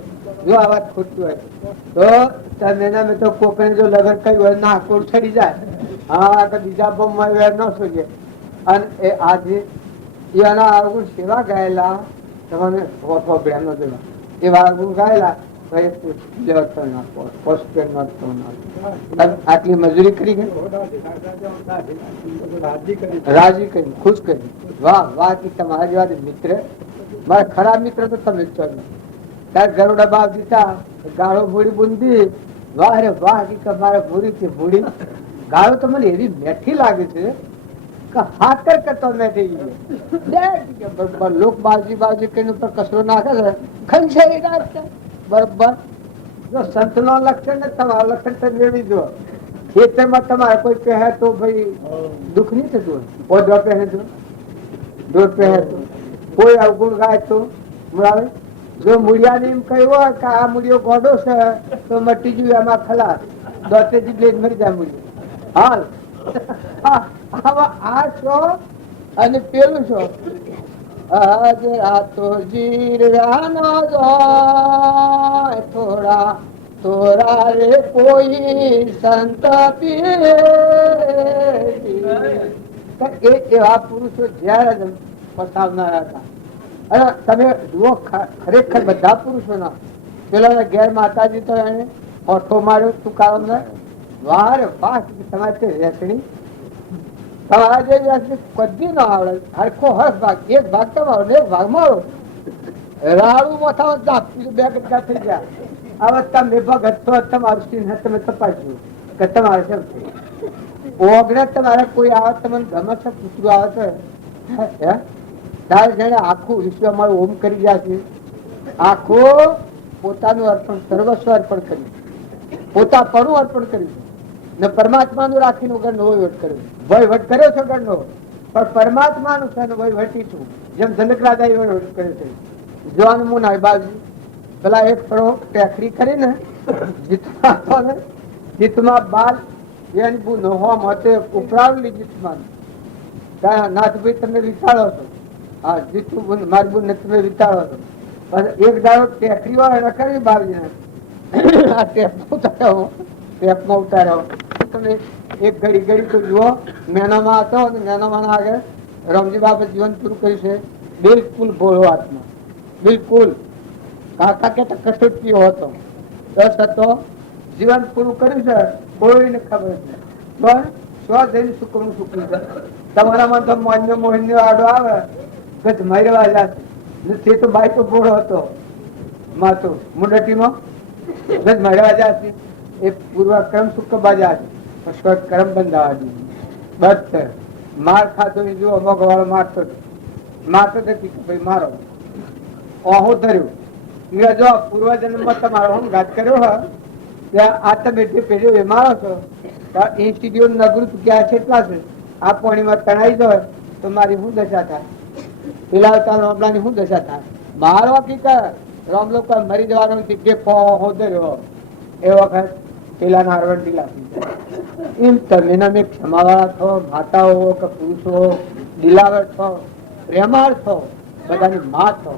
જો આ વાત ખોટું હોય તો તમે એના તો કોકને જો લગ્ન કર્યું હોય ના કોડ છડી જાય. હા તો બીજા બોમ્બમાં વેર ન સોજે. અને એ આજે એના અવગુણ સેવા ગાયેલા તમને બહેનો દેવા એવા અવગુણ ગાયેલા આટલી મજૂરી કરી ગઈ રાજી કરી ખુશ કરી. વાહ વાહ તમારી વાત મિત્ર મારા ખરાબ મિત્ર તો તમે તાર ગરુડા બાપ દીધા ગાળો ભૂડી બુંદી વાહ રે વાહ મારે ભૂરી છે ભૂડી ગાળો તો મને એવી મેઠી લાગે છે હાકર કરતો મેઠી લોક બાજી બાજી કરીને ઉપર કચરો નાખે છે ખંજેરી નાખશે બરોબર. જો સંત નો લક્ષણ ને તમારું લક્ષણ તમે મેળવી દો. ખેતરમાં તમારે કોઈ પહેરે તો ભાઈ દુઃખ નહીં થતું. ઓઢવા પહેરે તો દોર પહેરે તો કોઈ અવગુણ ગાય તો મળાવે. જો મૂળિયા ને એમ કહ્યું હોય કે આ મૂળિયો ગોડો છે તો મટી ગયું એમાં ખલાસ દોતેજી બ્લેડ મરી જાય મૂળિયો. હાલ આ છો અને પેલું છો આજ રાતો જીરવાનો થોડા થોડા રે કોઈ સંત એવા પુરુષો જયારે પસાવનારા હતા. અને તમે જુઓ ખરેખર બધા પુરુષો ના પેલા ઘેર માતાજી તો એને ઓઠો માર્યો તુકારો વાહ રે વાહ તમારે રેસણી તમારા જે રેસણી કદી ના આવડે. હરખો હર્ષ ભાગ એક ભાગ તમારો એક ભાગ મારો રાડું મોથા 2 ગટકા થઈ ગયા. હવે તમે ભગત તો તમારું સિંહ તમે તપાસ્યું કે તમારે કેમ છે ઓગણે તમારે કોઈ આવે તમને ગમે છે કૂતરું આવે છે ત્યારે જેને આખું વિશ્વ અમારું ઓમ કરી ગયા છે આખું પોતાનું અર્પણ સર્વસ્વ અર્પણ કર્યું પોતાપણું અર્પણ કર્યું ને પરમાત્માનું રાખીને ગણનો વહીવટ કર્યો. વહીવટ કર્યો છે ગણનો પણ પરમાત્માનું છે વહીવટી છું જેમ જનક રાજા વહીવટ કર્યો છે. જોવાનું મું ના બાજુ પેલા એક ફળો ટેકરી કરીને જીતમાં બાલ એની બુ નહોવા માટે ઉપરાવેલી જીતમાં નાથભાઈ તમે વિચારો છો. હા જીતું મારી બુન ને તમે વિચારો છો. એક દાડો ટેકરી વાળા કરી બાવીને આ ટેપમાં ઉતાર્યો. તમે એક ઘડી તો જુઓ મેનામાં હતો અને મેનામાં આગળ રામજી બાપે જીવન પૂરું કર્યું છે. બિલકુલ ભોળો આત્મા બિલકુલ કાકા કે કસોટીઓ હતો દસ હતો જીવન પૂરું કર્યું છે કોઈને ખબર નથી. પણ સ્વ જઈને સુકરું સુકરું છે. તમારામાં તો મોન્ય મોહિની આડો આવે ગજ મરવા જશે તે તો બાઈ તો ભોળો હતો માથું મુંડટીમાં ગજ મરવા જશે એ પૂર્વક્રમ સુખ બાજા છે, પછી કર્મ બંધાવા દીધું. બસ માર ખાતો જો અમુક વાળો મારતો નથી કે ભાઈ મારો ઓહું ધર્યું. જો પૂર્વજન્મમાં તમારો હું ઘાત કર્યો હોય ત્યાં આ તમે જે પેઢીઓ એ મારો છો ઇન્સ્ટિટ્યુટ નગરું ક્યાં છે એટલા છે. આ પાણીમાં તણાઈ જાય તો મારી શું દશા થાય? પેલા રામલાની શું દશા થાય? મારો હકીકત રામલો મરી જવાનો જે ધર્યો એ વખત પેલા નારવણ ઢીલા એમ તમે મેં ક્ષમાવાળા છો, માતાઓ કે પુરુષો દિલાવર છો, પ્રેમાળ છો, બધાની માં છો.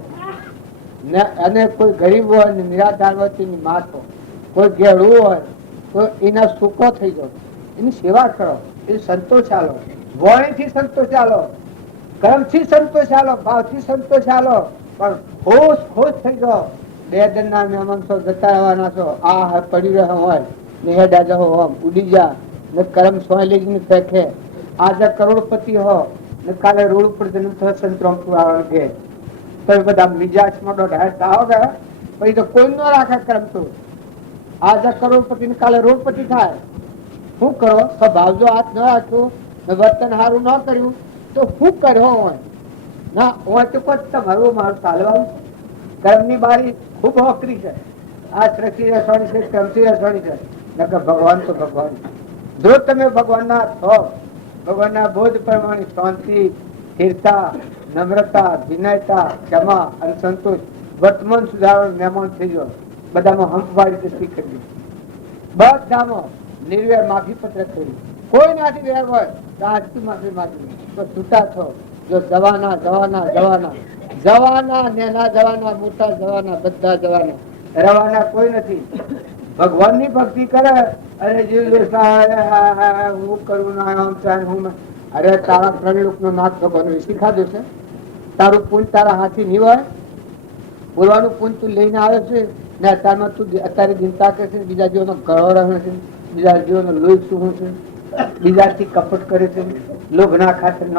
અને કોઈ ગરીબ હોય ને નિરાધારવતીની માં છો, કોઈ ઘેડું હોય તો એના સુખો થઈ જાઓ, એની સેવા કરો, એ સંતોષ આલો, વાણીથી સંતોષ આલો, કર્મથી સંતોષ આલો, ભાવથી સંતોષ આલો, પણ ખુશ થઈ જાઓ. બે દરના મહેમાન છો, જતા રહેવાના છો, આ પડી રહ્યો હોય ને હેડા જાઓ ઉડી જા ને કર્મ સોય ફેંકે. આજે કરોડપતિ હો ને કાલે રોડ ઉપર જન્મ થયો સંતરામ પુરાવા કે તો બધા મિજાજમાં દોઢ ગયા પછી તો કોઈ ન રાખે કર્મ. તો આજે કરોડપતિ ને કાલે રોડપતિ થાય. શું કરો? ભાવજો હાથ ન રાખ્યો ને વર્તન સારું ન કર્યું તો શું કર્યો હોય ના હોય તો કોઈ તમારું મારું ચાલવાનું. કર્મ ની બારી ખૂબ હોકરી છે. આ શ્રેષ્ઠી રસવાણી છે, કર્મથી રસવાણી છે. નકર ભગવાન તો ભગવાન. જો તમે ભગવાનના છો, ભગવાનના બોધ પ્રમાણે શાંતિ, સ્થિરતા, નમ્રતા, વિનયતા, ક્ષમા અને સંતોષ વર્તમાન સુધારણ મહેમાન થઈ જાઓ. બધામાં હંફવાળી દ્રષ્ટિ કરી બધામાં નિર્વેર માફી પત્ર કર્યું. કોઈ નાથી વેર હોય તો આજથી માફી માગી તો છૂટા છો. જો જવાના જવાના જવાના જવાના નેના જવાના મોટા જવાના બધા જવાના રવાના કોઈ નથી. ભગવાન ની ભક્તિ કરે અરે જીવ હું કરું ના અરે તારા પ્રણલોક નો નાથ ભગવાન શીખાડે છે. તારું પુણ્ય તારા હાથી નહીં હોય. બોલવાનું પુણ્ય તું લઈને આવે છે ને અત્યારમાં તું અત્યારે ચિંતા કરે છે બીજા જીવોનો ગળો રહે છે, બીજા જીવોનો લોહી શું છે, બીજાથી કપટ કરે છે, લોભ ના ખાતર ન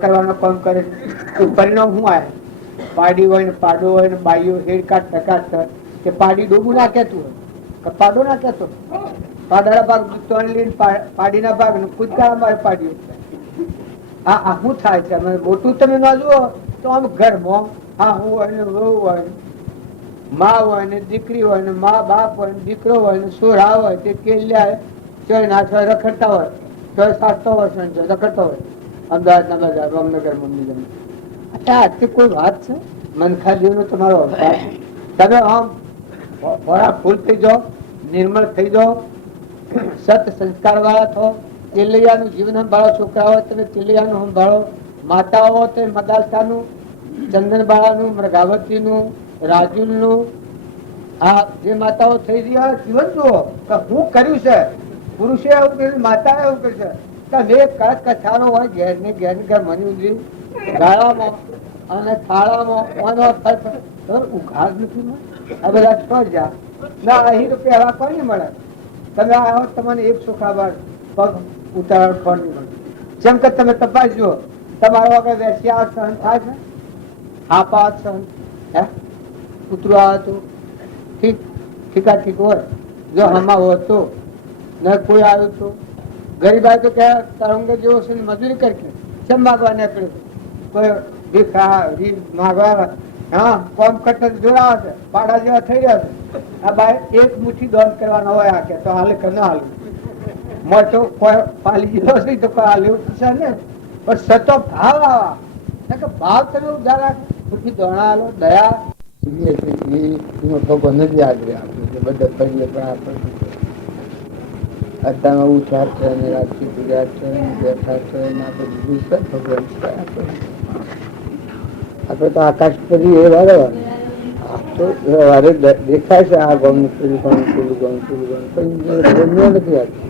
કરવાનો કામ કરે છે. તો પરિણામ શું આવે? પાડી હોય ને પાડો હોય ને બાઈઓ હેડકાટ ટકાટ કે પાડી ડોબું ના કહેતું હોય, પાડો ના કહેતો. પાડાના ભાગ પાડીના ભાગ કૂદકા મારે પાડ્યું. આ શું થાય છે? મોટું તમે ના જુઓ તો આમ ઘરમાં હા હું હોય ને વહુ હોય, મા હોય ને દીકરી હોય ને મા બાપ હોય ને દીકરો હોય ને સોરા હોય તે કેલ્યા ચોય નાચવા રખડતા હોય, ચોય સાતતો હોય રખડતા હોય. અમદાવાદના બજાર રામનગર મંદિર આજથી કોઈ વાત છે? મનખા જીવનો તમારો તમે આમ ફૂલ થઈ જાઓ, નિર્મળ થઈ જાઓ, સત સંસ્કાર વાળા થો. તેલૈયાનું જીવન સંભાળો. છોકરા હોય તમે તેલૈયાનું સંભાળો. માતાઓ તે મદાલસાનું, ચંદનબાળાનું, મૃગાવતીનું, રાજુલનું આ જે માતાઓ થઈ રહ્યા જીવન જુઓ કે હું કર્યું છે. પુરુષે એવું કર્યું, માતાએ એવું કર્યું છે. બે કથારો હોય ઘેર ને ઘેર ઘર મની ઉજરી ગાળામાં અને થાળામાં ઉઘાડ નથી. આ બધા છોડ જા ના અહીં તો પહેલા કોઈ નહીં મળે. તમે આવો તમને એક સુખાબાર પગ ઉતાર ફળ નહીં મળે. જેમ કે તમે તપાસ જુઓ તમારો વગર વેશ્યા સહન થાય છે? આપા સહન હે કૂતરું આવે તો ઠીક ઠીકા ઠીક હોય. જો હમા હોય તો ન કોઈ આવ્યું તો ગરીબ આવે તો કે તરંગે જેવો છે મજૂરી કરકે કેમ માગવા નીકળ્યું? કોઈ ભીખ માગવા હા કોમ કટ જોડાવે છે, પાડા જેવા થઈ રહ્યા છે. આ બાય એક મુઠ્ઠી દોન કરવાનો હોય આ કે તો હાલે કે ના હાલે મોટો કોઈ પાલી ગયો છે તો કોઈ હાલે છે ને. પણ સતો ભાવ આવા કે ભાવ તમે ઉધારા મુઠ્ઠી દોણા હાલો દયા ભગવાન જ યાદ રહે આપણે બધા કરીએ પણ આપણે અત્યારમાં ઉઠ્યા છે અને રાખી પૂજા છે બેઠા છે ભગવાન આપડે તો આકાશ પરી એ વાળવાનું દેખાય છે આ ગામ પેલું ગામ પેલું ગામ પેલું ગામ પણ નથી આવતું.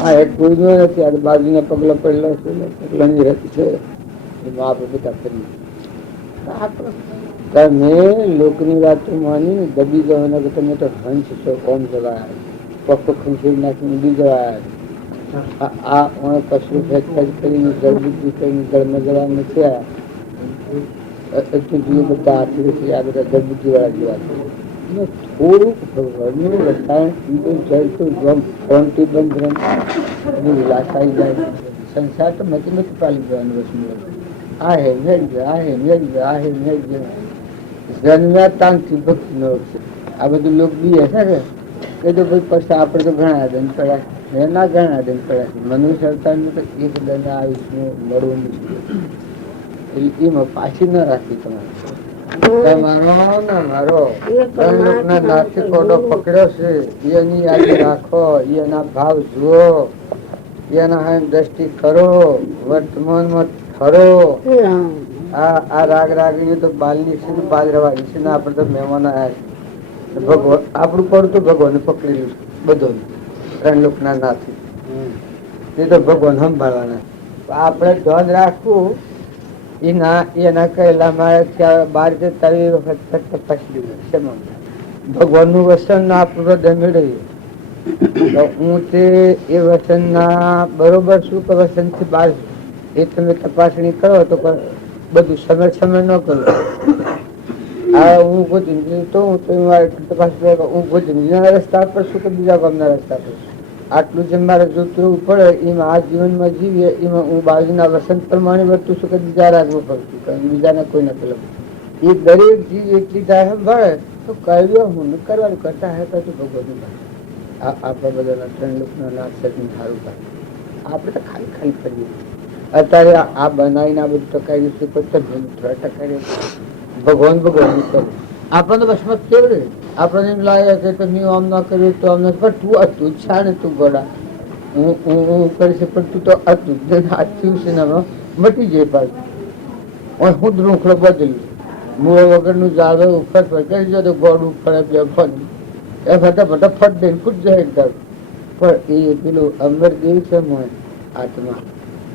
હા એક કોઈ નથી આ બાજુના પગલા પડેલા છે આપડે બધા કરીએ. તમે લોકની વાતો માની દબી જવાના કે તમે તો હંસ છો કોમ જવાય પગ ખંખી નાખીને ઉડી જવાય. આ કશું ખેંચ કરીને જળબુદ્ધિ કરીને જળમાં જવા નથી. બધા આ બધા જળબુદ્ધિ વાળા જેવા છે. થોડુંક ભગવાનનું રસાયણ પીવું જાય તો ફોનથી બંધ રહે વિલાસ આવી જાય. સંસાર તો નથી પાલી જવાનું વસ્તુ. આ હે મેળ ગયો, આ હે મેળ ગયો, આ હે મેળ ગયો. જન્મ્યા તાંથી ભક્તિ નો છે. આ બધું લોક બી હશે ને એ તો ભાઈ પછી આપણે તો ઘણા દન પડ્યા, એના ઘણા દન પડ્યા. મનુષ્ય અવતારનું તો એક દન આયુષ્યનું મળવું નથી. એમાં પાછી ન રાખી તમારે. તમારો ને મારો નાસ્તિકોનો પકડ્યો છે એની યાદી રાખો, એના ભાવ જુઓ, એના દ્રષ્ટિ કરો, વર્તમાનમાં ઠરો. આ રાગ રાગીની તો બાલની છે ને બાલ રવાની છે ને આપણે તો મહેમાન આવ્યા છે. ભગવાન આપણું પડતું ભગવાન પકડી લીધું બધું ત્રણ લોકના નાથી એ તો ભગવાન સંભાળવાના. આપણે ધ્યાન રાખવું એના કહેલા મારે બાર જતા વખત તપાસી લીધું ભગવાન નું વસન ના આપણું હૃદય મેળવીએ તો હું તે એ વસન ના બરોબર શું કે વસન થી બહાર એ તમે તપાસણી કરો તો બધું સમય ન કરો. આ હું ગોધીન તો તપાસ હું ગોધીન રસ્તા પર શું કે બીજા ગામના રસ્તા પર આટલું જે મારે જોતું પડે એમાં આ જીવનમાં જીવીએ એમાં હું બાજુના વસંત પ્રમાણે વર્તું છું કે બીજા રાખવું પડતું કારણ બીજાને કોઈ ના પેલું એ દરેક જીવ એટલી થાય સંભાળે તો કર્યો હું કરવાનું કરતા હે તો ભગવાન આપણા બધાના ત્રણ લોકોના નાશ સારું થાય. આપણે તો ખાલી ખાલી કરીએ અત્યારે આ બનાવીને આ બધું ટકાવી છે થોડા ટકાવી ભગવાન ભગવાન આપણને બસમાં કેવડે આપણને એમ લાગે કે તમે આમ ના કર્યું તો આમ પણ તું હતું જ છે ને તું ગોડા હું કરીશ પણ તું તો હતું આજથી છે ને મટી જાય પાછું હું રૂખડો બદલ્યું મૂળ વગરનું ઝાડો ઉપર કરી જાય તો ગોળ ઉપર ફરી એ ફટાફટ ફટ દઈને ફૂટ જાય પણ એ પેલું અમરદેવ છે આત્મા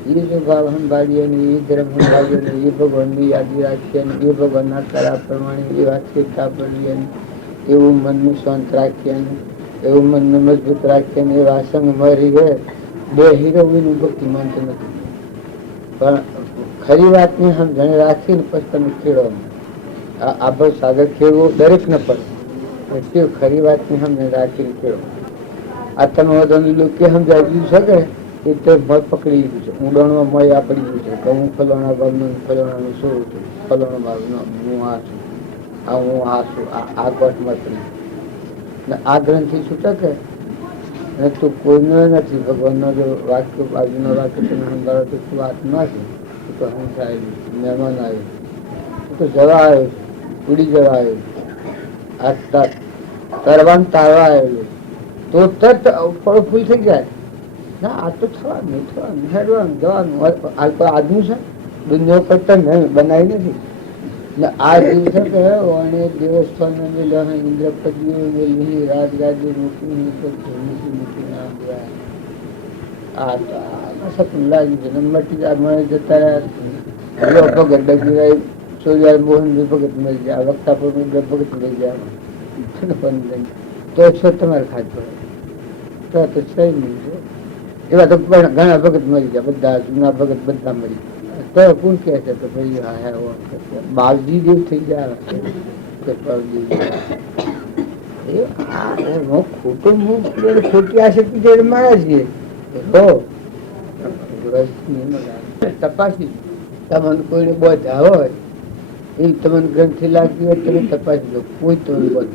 એ જો ભાવ સંભાળીએ ને એ ધર્મ સંભાળીએ ને એ ભગવાનની યાદી રાખીએ ને એ ભગવાનના કરા પ્રમાણે એ વાતચીતતા પડીએ ને એવું મનનું શાંત રાખીએ ને એવું મનને મજબૂત રાખીએ ને એવા સંગમાં રહીએ બે હીરોનું ભક્તિ માનતું નથી. પણ ખરી વાતની સમજણ રાખીને પછી તમે ખેડો આભર સાગર ખેડવું દરેક ને પડે ખરી વાતની સમજણ રાખીને ખેડો. આ તમે લોકો સમજાવી શકે એ તો મત પકડી ગયું છે ઊંડાણમાં મય આપડી ગયું છે કે હું ફલાણા ભાગનું ફલાણાનું શું છું ફલાણા ભાગનો હું આ છું આ હું આ છું આ ગોઠમાં આ ગ્રંથથી છૂટકે ને તું કોઈનો નથી. ભગવાનનો જો વાક્ય બાજુનો વાક્ય તમે સંભાળો તો તું આત્મા છે તો હંસા આવ્યું મહેમાન આવ્યું તો જવા આવ્યો ઉડી જવા આવ્યું આ તરવાન તારવા આવેલું તો તરત ફળો ફૂલ થઈ જાય ના આ તો થવાનું થવાનું હેડવાનું જવાનું આ કોઈ આદમી છે દુનિયા કરતા બનાવી નથી ને આ દિવસે કે દેવસ્થાન ઇન્દ્રપતિઓ રાજગાદી મટી જાય જતા રહ્યા ભગત ડગી સોજાર મોહનભાઈ ભગત મળી જાય વક્તા પર ભગત મળી જાય તો છો તમારે ખાદ પડે તો છે નહીં. એવા તો ઘણા ભગત મરી ગયા બધા જૂના ભગત બધા મરી તો કોણ કે છે તો ભાઈ બાવજી દેવ થઈ ગયા ખોટું ખોટી આશક્તિ મારા છીએ તપાસી તમને કોઈને બોધા હોય એ તમને ગ્રંથથી લાગતી હોય તમે તપાસી દો કોઈ તમને બોધ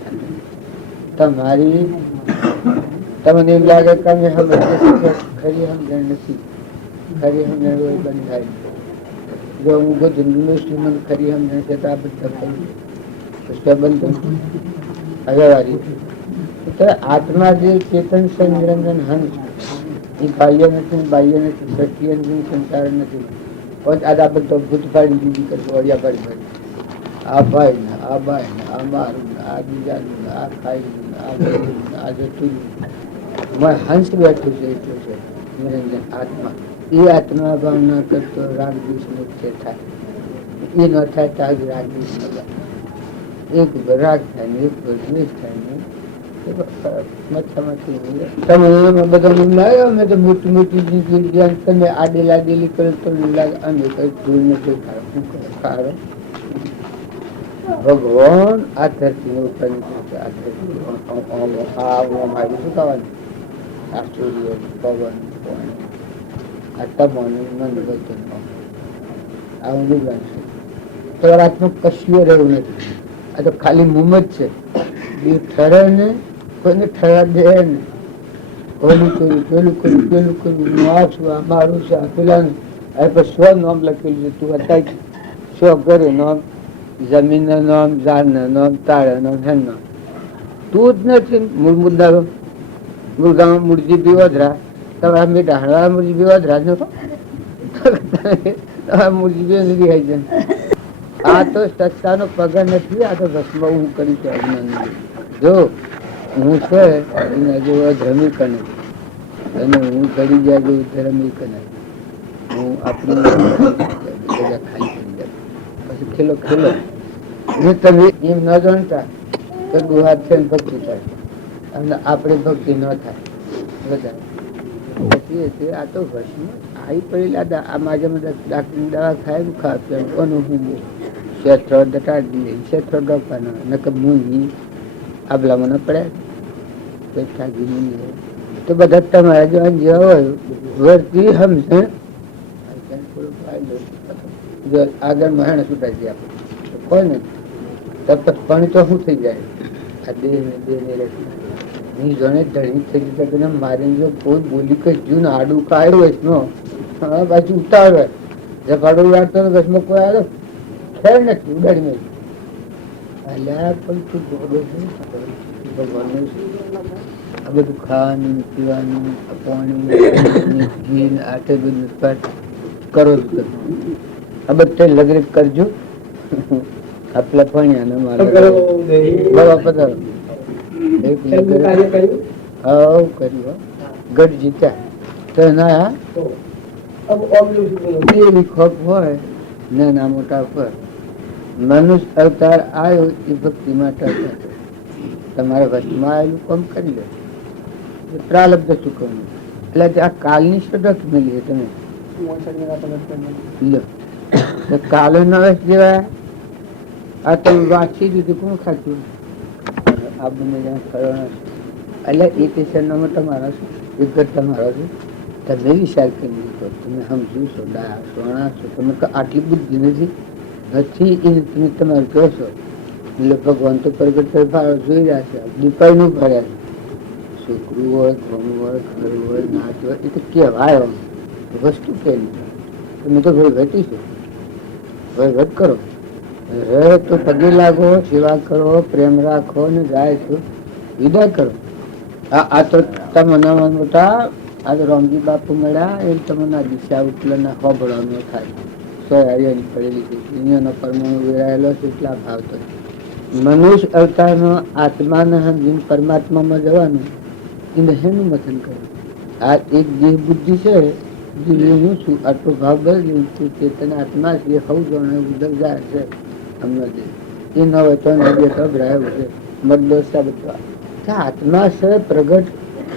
તમારી તમને એમ લાગે કે અમે ખરી સમજણ નથી ખરી સમજણ બંધ થાય જો હું બધું યુનિવર્સિટી મને ખરી સમજણ છે તો આ બધા બંધ હજાવારી આત્મા જે ચેતન છે નિરંજન હંસ એ બાહ્ય નથી બાહ્ય નથી સત્ય નથી સંસાર નથી આ બધો ભૂત પાડી દીધી કરતો અડિયા પાડી પાડી આ ભાઈ ને આ ભાઈ ને આ મારું આ બીજાનું આ ખાઈ આ જતું હંસ બેઠું છે એટલું છે નિરંજન આત્મા એ આત્મા ભાવના કરતો રાગ દ્વેષ મુક્ત થાય એ ન થાય તાજ રાગ દ્વેષ એક રાગ થાય ને એક દ્વેષ થાય ને તમે તો મોટી મોટી તમે આડે લાગેલી કરો તો લાગે અમે કઈ ધૂળ નથી ખારો ભગવાન આ ધરતી ઉપર આ ધરતી મારી શું થવાનું આ સૂર્ય પવન પાણી આ તમારું મન બધું આ ઊંધું બનશે તો આત્મા કશું રહ્યું નથી. આ તો ખાલી મુમ જ છે. એ ઠરે ને કોઈને ઠરવા દે ને ઓલું કર્યું પેલું કર્યું પેલું કર્યું હું આ છું આ મારું છે આ પેલા સ્વ નામ લખેલું છે. તું અત્યારે શું કરે નામ જમીન નું નામ ઝાડ નું નામ તારા નામ હેન નામ તું જ નથી. મૂળ મુદ્દા મુરગામાં મૂળજી બીવધરા તમારા મેં ઢાળવા મૂળજી બીવધરા નો મૂળજી બી નથી ખાઈ જાય. આ તો સત્તાનો પગાર નથી. આ તો ભસ્મ હું કરી છે અજ્ઞાન જો હું છે એના જેવો ધર્મી કને અને હું કરી જાય જેવું ધર્મી કને હું આપણી ખાઈ કરી જાય પછી ખેલો ખેલો હું તમે એમ ન જાણતા તો ગુહાર છે ભક્તિ થાય અને આપણે ભક્તિ ન થાય વધારે પછી આ તો ભસ્મ આવી પડેલા આ માજા ડાક્ટરની દવા ખાય ખાય કોનું હું શેઠો દટાડી દે શેઠો ડોપાનો નકર મૂંગી આબલા મને પડે તો બધા તમારા જવાન જેવા હોય વર્તી સમજે આગળ મહેણ છૂટાય છે આપણે કોઈ નથી તબ પાણી તો શું થઈ જાય આ દેહ ને ની જણે ધણી થઈ જતા મારી જો કોઈ બોલી કે જૂન આડું કાઢ્યું હોય પાછું ઉતાવે જફાડું વાળતો બસમાં કોઈ આવે ખેર નથી ઉડાડી અલ્યા પણ તું બોલો છે ભગવાનનું આ બધું ખાવાનું પીવાનું પાણી ઘી આટે બધું કરો જ આ બધે લગરે કરજો આપલા પાણી મારા પધારો ગઢ જીત્યા તો ના એવી ખોફ હોય નાના મોટા પર મનુષ્ય અવતાર આવ્યો એ ભક્તિ માટે તમારે વચમાં આવેલું કામ કરી લે પ્રાલબ્ધ ચૂકવણી એટલે આ કાલની સડક મેળવી તમે કાલે નવેશ જેવા આ તમે વાંચી દીધું કોણ ખાતું આ બંને જ્યાં ફરવાના એટલે એ ટીચરનો તમારો છે વિગત તમારો છે તમે વિચાર કરી લીધો તમે સમજુ છો ડા સોણા છો તમે આટલી બુદ્ધિ નથી એને તમે તમારે કહો છો એટલે ભગવાન તો પ્રગટ જોઈ રહ્યા છે દીપાઈ નું ભર્યા છે છોકરું હોય ઘઉં હોય ઘર હોય નાચ હોય એ તો કહેવાય વસ્તુ કેવી તમે તો વહીવટી છો વહીવટ કરો રહે તો પગે લાગો સેવા કરો પ્રેમ રાખો ને જાય છો વિદાય કરો આ તો તમને મોટા આ તો રામજી બાપુ મળ્યા એ તમને દિશા ઉતલના હોબળવાનો થાય સોયારી પડેલી છે દુનિયાનો પરમાણુ વેરાયેલો છે એટલા ભાવ તો મનુષ્ય અવતારનો આત્માને સમજીને પરમાત્મામાં જવાનું એને શેનું મથન કર્યું આ એક દેહ બુદ્ધિ છે હું છું આટલો ભાવ બદલી ચેતન આત્મા છે હવ જાણે ઉદર જાય છે અમને એ ન હોય તો નદી ગભરાયું છે મતદોષા બધા આત્મા છે પ્રગટ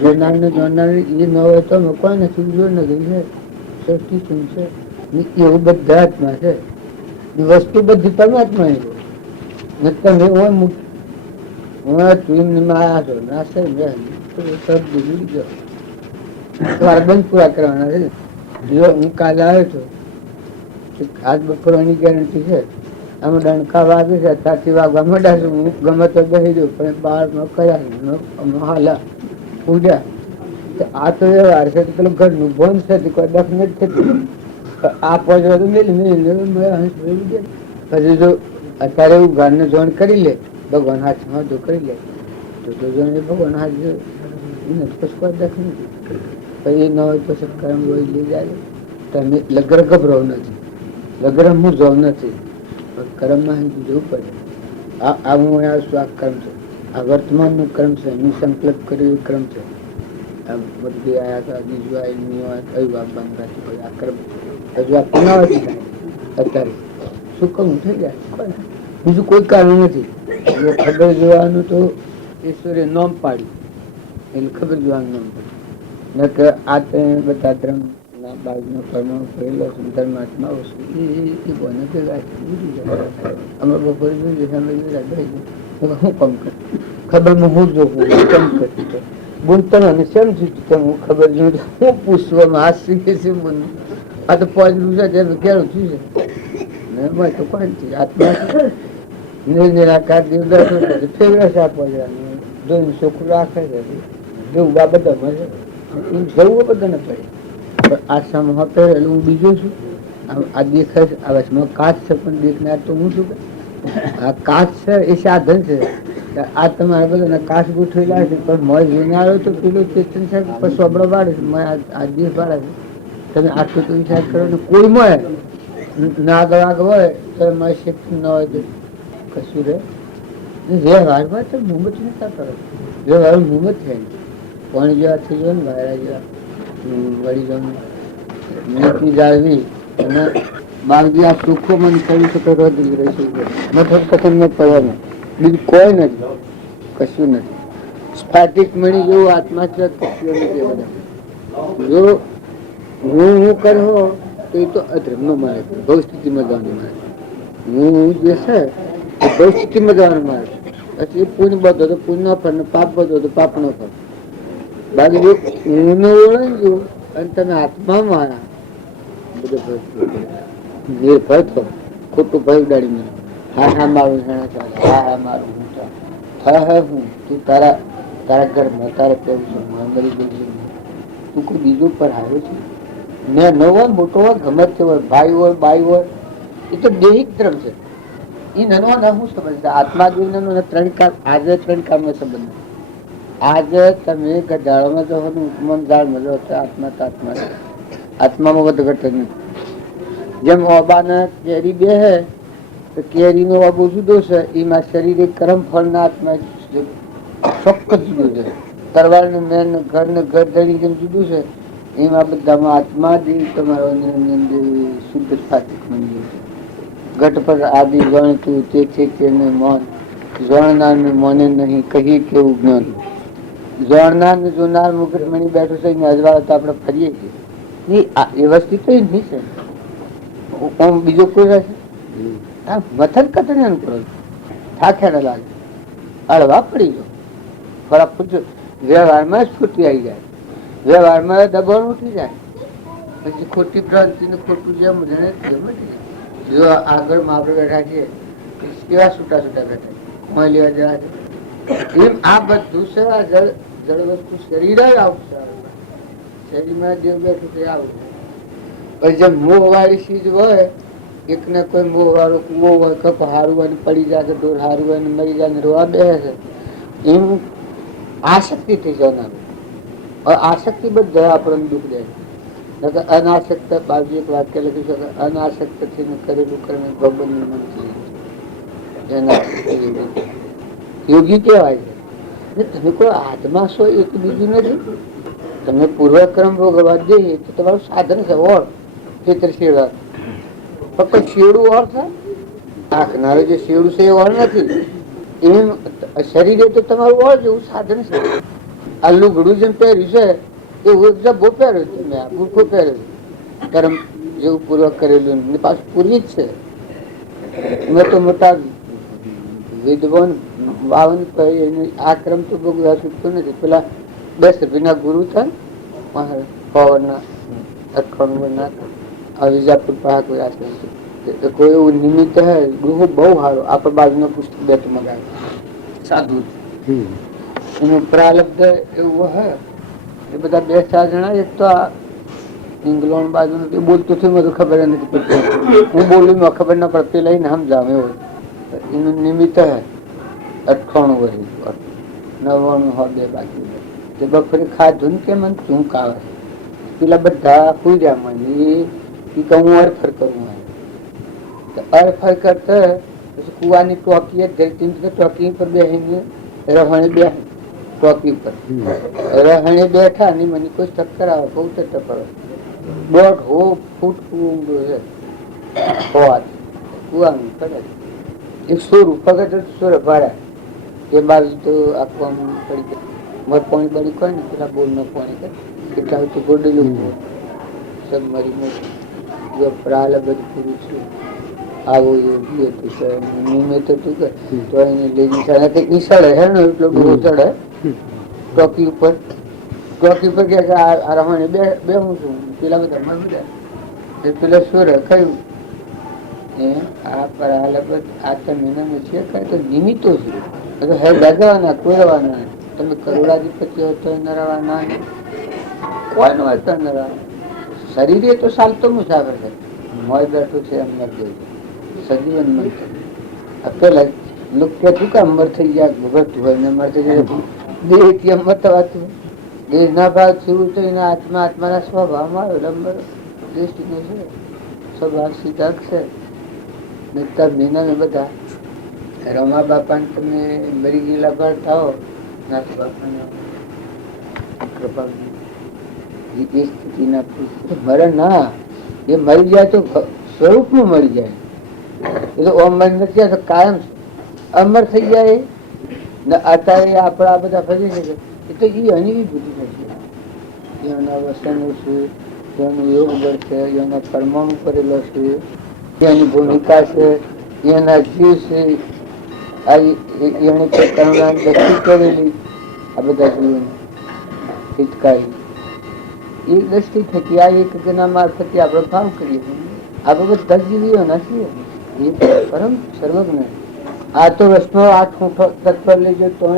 જોનાર ને જોનાર એ ન હોય તો કોઈ નથી જો નથી છે સૃષ્ટિ શું છે એવું બધા આત્મા છે વસ્તુ બધી પરમાત્મા તમે બંધ પૂરા કરવાના છે. જો હું કાલે આવ્યો છું આજ બપોરની ગેરંટી છે આમાં ડંકા વાગે છે સાચી વાગવા માંડ્યા છું હું ગમે તો બેસી દઉં પણ બારમાં કયા હાલા ઉડ્યા આ તો એ વાર છે પેલું ઘરનું ભોન છે કોઈ દખ નથી થતું આ પહોંચવા તો પછી જો અત્યારે એવું ઘરને જોણ કરી લે ભગવાન હાથમાં જો કરી લે તો ભગવાન હાથ કોઈ દખ નથી પછી ન હોય તો સત્કર્મ લઈ જાય તમે લગ્ન ગભરાવ નથી લગ્ન મૂર્જાવ નથી કર્મમાં જવું પડે આ હું આ સ્વાક કર્મ છે આ વર્તમાન નું કર્મ છે એનું સંકલ્પ કર્યું ક્રમ છે બધી આયા હતા બીજું કયું આપવાનું આ કર્મ હજુ આ પુનરાવર્તિત થાય અત્યારે શું કમ થઈ જાય બીજું કોઈ કારણ નથી જો ખબર જોવાનું તો ઈશ્વરે નોમ પાડી એટલે ખબર જોવાનું નામ પાડ્યું ન કે આ બધા ધર્મ બાજુનો પરમાણુ પડેલો ધર્માત્મા એ બને ભેગા અમે બપોરે જોઈએ અમે શું કામ કર ખબર હું જોવું કેમ કરી બોલતા અને સમજી હું ખબર જોઈ હું પૂછવામાં હાથ શીખે છે મને આ તો પહોંચલું છે કેવું થયું છે તો પણ આત્મા નિરાકાર દેવદાસ ફેવરેટ આપવા જોઈને છોકરું રાખે છે જેવું આ બધા મળે એમ જવું બધાને પડે પણ આશ્રમમાં પહેરેલું હું બીજું છું આ દેખાય આ વચમાં કાચ છે પણ દેખનાર તો હું છું આ કાચ છે એ સાધન છે આ તમારા બધા કાચ ગોઠવેલા છે પણ મળ જોઈને આવ્યો તો પેલું ચેતન છે પછી અબડો પાડે છે આ દિવસ પાડે છે તમે આટલું તો વિચાર કરો ને કોઈ મળે ના આગળ હોય તો મારી શક્તિ ન હોય તો કશું રહે વ્યવહારમાં તો મુહમ્મદ નતા કરો વ્યવહાર મુહમ્મદ થાય પાણી જેવા થઈ જાય ને વાયરા જેવા વળી જવાનું નીતિ જાળવી અને બાળજી આ સુખો મન કરી શકે રોજી રહી શકે મથક કથન ન પડવાનું બીજું કોઈ નથી કશું નથી સ્ફાટિક મણી જેવું આત્મા છે કશું નથી બધા જો હું કરું તો એ તો અધર્મ નો મારે ભવ સ્થિતિમાં જવાનું મારે હું જે છે એ ભવ સ્થિતિમાં જવાનું મારે પછી પુણ્ય બધો તો પુણ્ય ન ફર ને પાપ બધો તો પાપ ન ફર બાકી જો હું ઓળખી ગયું અને તમે આત્મા મારા બધું નિર્ભર થો ખોટું ભય ઉડાડી મને હા મારું હા મારું હું તું તારા ઘરમાં તારા કેવું છે મરી ગયું તું કોઈ બીજું પર હારું છે ને ન હોય મોટો હોય ગમે તે હોય ભાઈ હોય બાઈ હોય એ તો દેહિક ધર્મ છે એ નાનો ના શું સંબંધ છે આત્મા જોઈને ત્રણ કામ આજે ત્રણ કામ નો સંબંધ આજે તમે ગધાડામાં જો ઉપમાન ઝાડમાં જો આત્મા તો આત્મા આત્મામાં વધુ ઘટે નહીં જેમ ઓબાના કેરી બે હે તો કેરી નો ઓબો જુદો છે એમાં શરીર કર્મ ફળ ના આત્મા ચોક્કસ જુદું છે તરવાર ને મેન ઘર ને ઘર ધણી જેમ જુદું છે એમાં બધામાં આત્મા જ તમારો શુદ્ધ સ્થાપિત મંદિર છે ઘટ પર આદિ ગણતું તેને મન જણનાર ને મને નહીં કહી કેવું જ્ઞાન જણનાર ને જોનાર મુકટ મણી બેઠું છે અજવાળ તો આપણે ફરીએ છીએ એ વસ્તુ તો નહીં છે બીજો કોઈ રહેશે મથન કથન એનું કરો થાકે ન લાગે અળવા પડી જાઓ ખરાબ પૂછો વ્યવહારમાં જ ખોટી આવી જાય વ્યવહારમાં દબાણ ઉઠી જાય પછી ખોટી ભ્રાંતિ ને ખોટું જેમ જો આગળ માપડે બેઠા છીએ કેવા છૂટા છૂટા બેઠા કોઈ લેવા જવા છે એમ આ બધું છે આ જળ વસ્તુ શરીર જ આવશે શરીરમાં જે બેઠું તે આવું પછી જેમ મોહ વાળી ચીજ હોય એક ને કોઈ મોહ વાળો કુવો હોય કપ હારું હોય પડી જાય કે ઢોર હારું હોય મરી જાય ને રોવા બે છે એમ આસક્તિ થઈ જનાર આસક્તિ બધા આપણને દુઃખ દે અનાસક્ત બાજુ એક વાક્ય લખી શકે અનાસક્ત થઈને કરેલું કર્મ ભગવાન યોગી કેવાય છે તમે કોઈ આત્મા છો એક બીજું નથી તમે પૂર્વક્રમ ભોગવવા જઈએ તો તમારું સાધન છે ઓળ ખેતર શેરવા ફક્ત શેડું ઓળ થાય આંખનારો જે શેડું છે એ ઓળ નથી એમ શરીરે તો તમારું ઓળ જેવું સાધન છે આ લુગડું જેમ પહેર્યું છે એવું એક જબ્બો પહેર્યો મેં મૂર્ખો પહેર્યો કર્મ જેવું પૂર્વક કરેલું પાછું પૂરી જ છે મેં તો મોટા વિદ્વાન બાવન આ ક્રમ તો ભોગવા છૂટતો નથી પેલા 10 રૂપિયાના ગુરુ થાય પવનના અઠવાણું વિજાપુર પહાડ કોઈ આશ્રમ છે કોઈ એવું નિમિત્ત હે ગુરુ બહુ સારો આપણા બાજુના પુસ્તક બે તો મગાવે સાધુ એનું પ્રાલબ્ધ એવું હે એ બધા 2-4 જણા એક તો આ ઇંગ્લેન્ડ બાજુ નથી બોલતું થયું મને ખબર નથી પડતી હું બોલું ખબર ના પડતી લઈને સમજાવ એવું એનું નિમિત્ત હે 98 વર્ષ 99 હોય 2 બાકી તે બપોરે ખાધું ને કે મને ચૂંક આવે પેલા બધા ખુઈ રહ્યા મને એ કે હું અરફર કરું અરફર કરતા પછી કુવાની ટોકી ટોકી પર બેસીને રહાણે બે ટોકી પર રહાણે બેઠા ને મને કોઈ ચક્કર આવે બહુ ચક્કર પડે 1.5 ફૂટ ઊંડો છે કુવાનું પડે 100 રૂપિયા સોર ભાડા એ બાજુ તો આખું પડી જાય મારે પાણી બળી કોઈ ને પેલા બોલ નો પાણી કેટલા ગોડેલું सब मरी मरी जो प्रालब्ध पुरुष આવો યોગી હતું કે નિયમિત હતું કે તો એને લેડી સાથે ઈસળે હે ને એટલો બહુ ચડે ટોકી ઉપર કે આ રમણે બે હું છું પેલા બધા મરી જાય પેલા શું રખાયું આ પ્રાલબ્ધ આ તો મહિનામાં છે કઈ તો નિમિત્તો છે હે દાદાવાના કોરવાના તમે કરોડાધિપતિ હોય તો નરવાના કોઈ નો હોય તો નરવા શરીરે તો ચાલતો મુસાફર છે મોય બેઠું છે એમ નથી સજીવન મન પેલા લોકો કહેતું કે અમર થઈ ગયા ભગત હોય ને અમર થઈ જાય દેહ થી અમર થવાતું દેહ ના ભાવ થયું તો એના આત્મા આત્માના સ્વભાવમાં આવ્યો અમર દેશનો છે સ્વભાવ સીધા છે મહિના ને બધા રમા બાપા ને તમે મરી ગયેલા પર થાઓ નાથ બાપા કૃપા એ સ્થિતિ ના મરે ના એ મરી જાય તો સ્વરૂપ નું મરી જાય એ તો અમર નથી તો કાયમ અમર થઈ જાય ને અત્યારે આપડા બધા ફરી છે એ તો એ અનિભૂતિ થશે એના વસનો છે એનું યોગ બળ છે એના કર્મો કરેલો છે એની ભૂમિકા છે એના જીવ છે એને કરુણા દ્રષ્ટિ કરેલી આ બધા જીવન હિતકારી એ દ્રષ્ટિ થકી આ એક જના મારફતે આપણે ભાવ કરીએ આપણે બધા જીવીઓ નથી એ પરમ સર્વજ્ઞ આ તો રસનો આ ઠૂંઠો તત્વ લેજો તો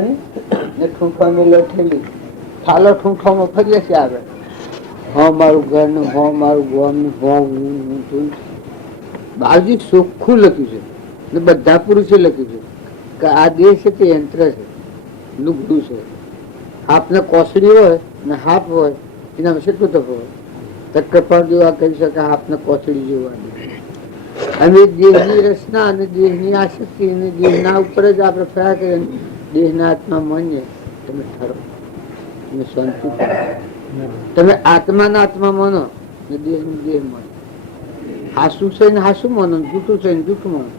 ને ઠૂંઠો મેલો ઠેલી થાલો ઠૂંઠોમાં ફરીએ છીએ આગળ હા મારું ઘરનું હો મારું ગોમનું હો બાજુ ચોખ્ખું લખ્યું છે ને બધા પુરુષે લખ્યું છે કે આ દેહ છે તે યંત્ર છે લુગડું છે હાથને કોસડી હોય ને હાથ હોય એના વિશે શું તકો હોય તત્કપાળ જેવા કહી શકે હાથને કોસડી જેવા અને દેહની રચના અને દેહની આસક્તિ અને દેહના ઉપર જ આપણે ફર્યા કરીએ દેહના આત્મા માનીએ તમે ઠરો તમે શાંતિ તમે આત્માના આત્મા માનો ને દેહનું દેહ માનો હાસુ છે ને હાસુ માનો જૂઠું છે ને જૂઠું માનો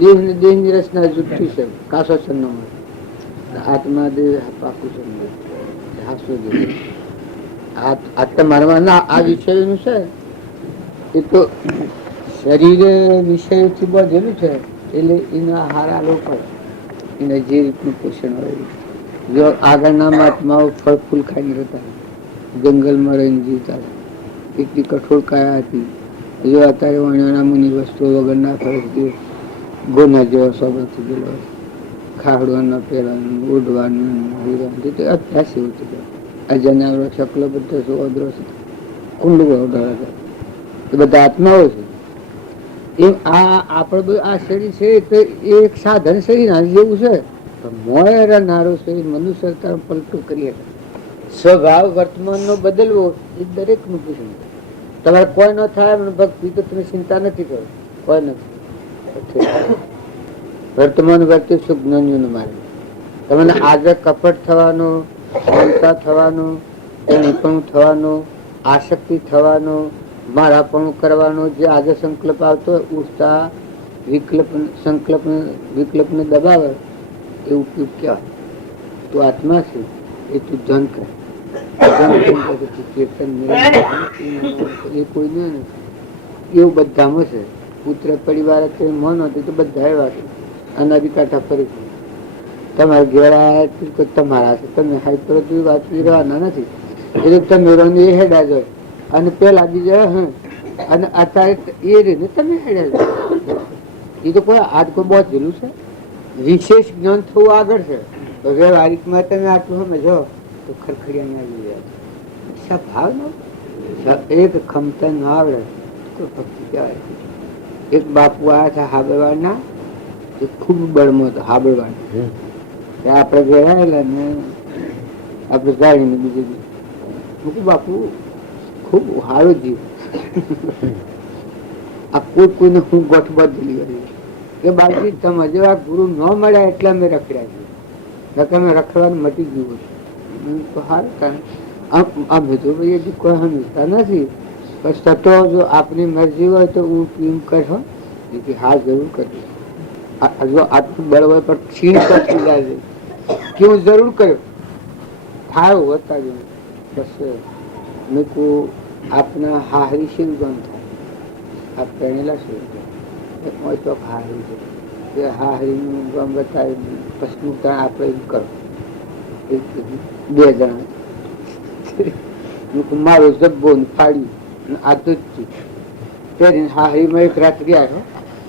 દેહ ને દેહ ની રચના જૂઠી છે કાસો છે આત્મા દેહ પાકું છે હાસુ દેહ આત્મા મારવાના આ વિષયનું છે એ તો શરીરે વિષયથી બધેલું છે એટલે એના હારા લોકો એને જે રીતનું પોષણ હોય જો આગળના મહાત્માઓ ફળ ફૂલ ખાઈને રહેતા જંગલમાં રહીને જીવતા એટલી કઠોર કાયા હતી જો અત્યારે વણ્યાના મુનિ વસ્તુઓ વગરના ફરજ ગોના જેવો સ્વભાવ ગયેલો ખાવડવાનું પહેરવાનું ઓઢવાનું અભ્યાસ એવું છે આ જનાવરો શકલો બધો સોદરો છે કુંડું ઓઢાડા એ બધા આત્માઓ છે એમ આ આપણે આ શરીર છે તો એ એક સાધન શરીર જેવું છે મોય નારો શરીર મનુષ્ય પલટું કરીએ સ્વભાવ વર્તમાન નો બદલવો એ દરેક નું પૂછવું તમારે કોઈ ન થાય ભક્તિ તો તમે ચિંતા નથી કરો કોઈ નથી વર્તમાન વર્તે સુખ જ્ઞાનીઓને મારે તમને આજે કપટ થવાનું મમતા થવાનું નિપુણ થવાનું આસક્તિ થવાનું મારાપણું કરવાનું જે આજે સંકલ્પ આવતો ઉત્સાહ વિકલ્પ ને દબાવે એ ઉપયોગ કહેવાય તું આત્મા છે એ તું ધન કરે એ કોઈ નહીં એવું બધામાં છે પુત્ર પરિવાર મન હતું તો બધા એવા છે અનાદિ કાંઠા ફરી તમારા ઘેરા તમારા છે તમે હાઈ કરો વાત રહેવાના નથી એટલે તમે એ હેડા જાય અને પેલા બીજા અને અત્યારે એ રીતે તમે હેડા એ તો કોઈ આજ કોઈ બહોતેલું છે વિશેષ જ્ઞાન થવું આગળ છે તો વ્યવહારિકમાં તમે આટલું સમજો તો ખરખડિયા આવી ગયા ભાવ નો એક ખમતા ન આવડે તો ભક્તિ કહેવાય. એક બાપુ આવ્યા હતા હાબરવાડના, એ ખૂબ બળમાં હતો હાબરવાડ. આપણે ગયેલા ને આપણે ગાડીને બીજે મૂકું બાપુ ખૂબ સારો જીવ આ કોઈને હું ગોઠ બદલી કે બાકી તમે જેવા ગુરુ ન મળ્યા એટલે અમે રખડ્યા છીએ, અમે રખડવાનું મટી ગયું તો સારું. કારણ અમે તો ભાઈ કોઈ સમજતા નથી, બસ થતો જો આપની મરજી હોય તો હું એમ કહો હા જરૂર કરીશ. જો આટલું બળ હોય પણ ક્ષીણ કરતી જાય કે હું જરૂર કર્યો થાય હોતા જ બસ મેં કહું આપના હાહરી શિવગણ થાય. આપ પહેણેલા શિવગણ હોય તો હાહરી છે એ હાહરીનું ગમ બતાવી પછી ઉતાર આપણે એમ કરો. બે જણા મારો જબ્બો ફાડી આ તો પહેરીને હાહરીમાં એક રાત ગયા.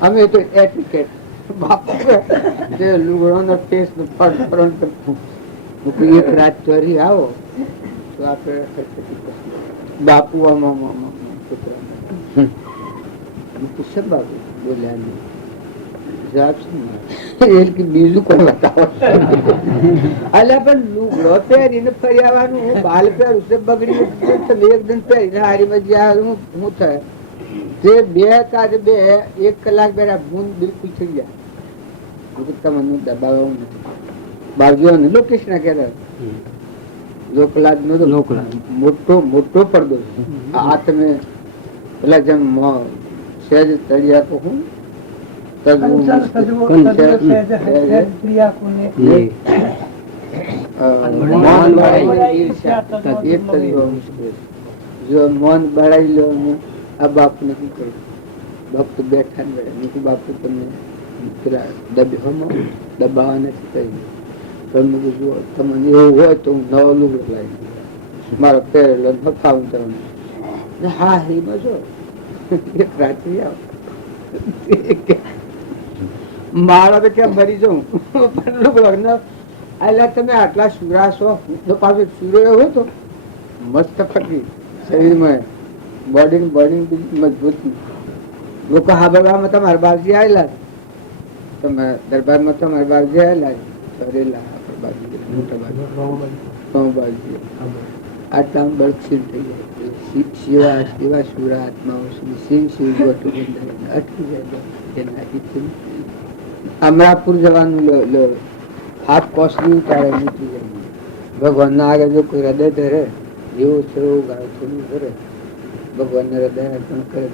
અમે તો એટિકેટ લુગડો ટેસ્ટ એક રાત ચોરી આવો તો આપણે બાપુ બોલ્યા બીજું કોઈ બતાવો. અલ્યા પણ લુગડો પહેરીને ફરી આવવાનું, હું બાલ પહેરું છે બગડી એકદમ પહેરીને હારીમાં જ્યાં હું થાય તે બે કાજે બે 1 કલાક બેઠા ભૂન બિલકુલ થઈ ગયા. તમને દબાવવા નથી. બાજુ લોકેશ ના કહેતા લોકલાજ નો તો મોટો મોટો પડદો. આ તમે પેલા જેમ સહેજ તળિયા તો હું મન બળાઈ લો ને આ બાપુ ને શું કહ્યું? ભક્ત બેઠા ને બાપુ તમે પેલા દબાવવા નથી કહ્યું. તમને જુઓ તમને એવું હોય તો હું નવો લુગડો લાવી મારો પહેરેલો ફાવું તમને. હા એમાં જો એક રાત્રિ આવો મારા તો ક્યાં ભરી જાઉં એટલે તમે આટલા સુરા છો. પાછો સુરો એવો હતો મસ્ત ફકી શરીરમાં બોડી મજબૂત. લોકો હા બરાબરમાં તમારા બાજી આવેલા, તમે દરબારમાં તમારા બાજી આવેલા કરેલા આટલા બળક્ષીલ થઈ જાય. શિવા સુરા આત્માઓ શિવ શિવ અટકી જાય. અમરાપુર જવાનું હાથ કોસની ઉતારે નીકળી જાય. ભગવાન ના આગળ જો કોઈ હૃદય ધરે એવું છે એવું ગાળો થોડું ધરે ભગવાન ને હૃદય અર્પણ કરે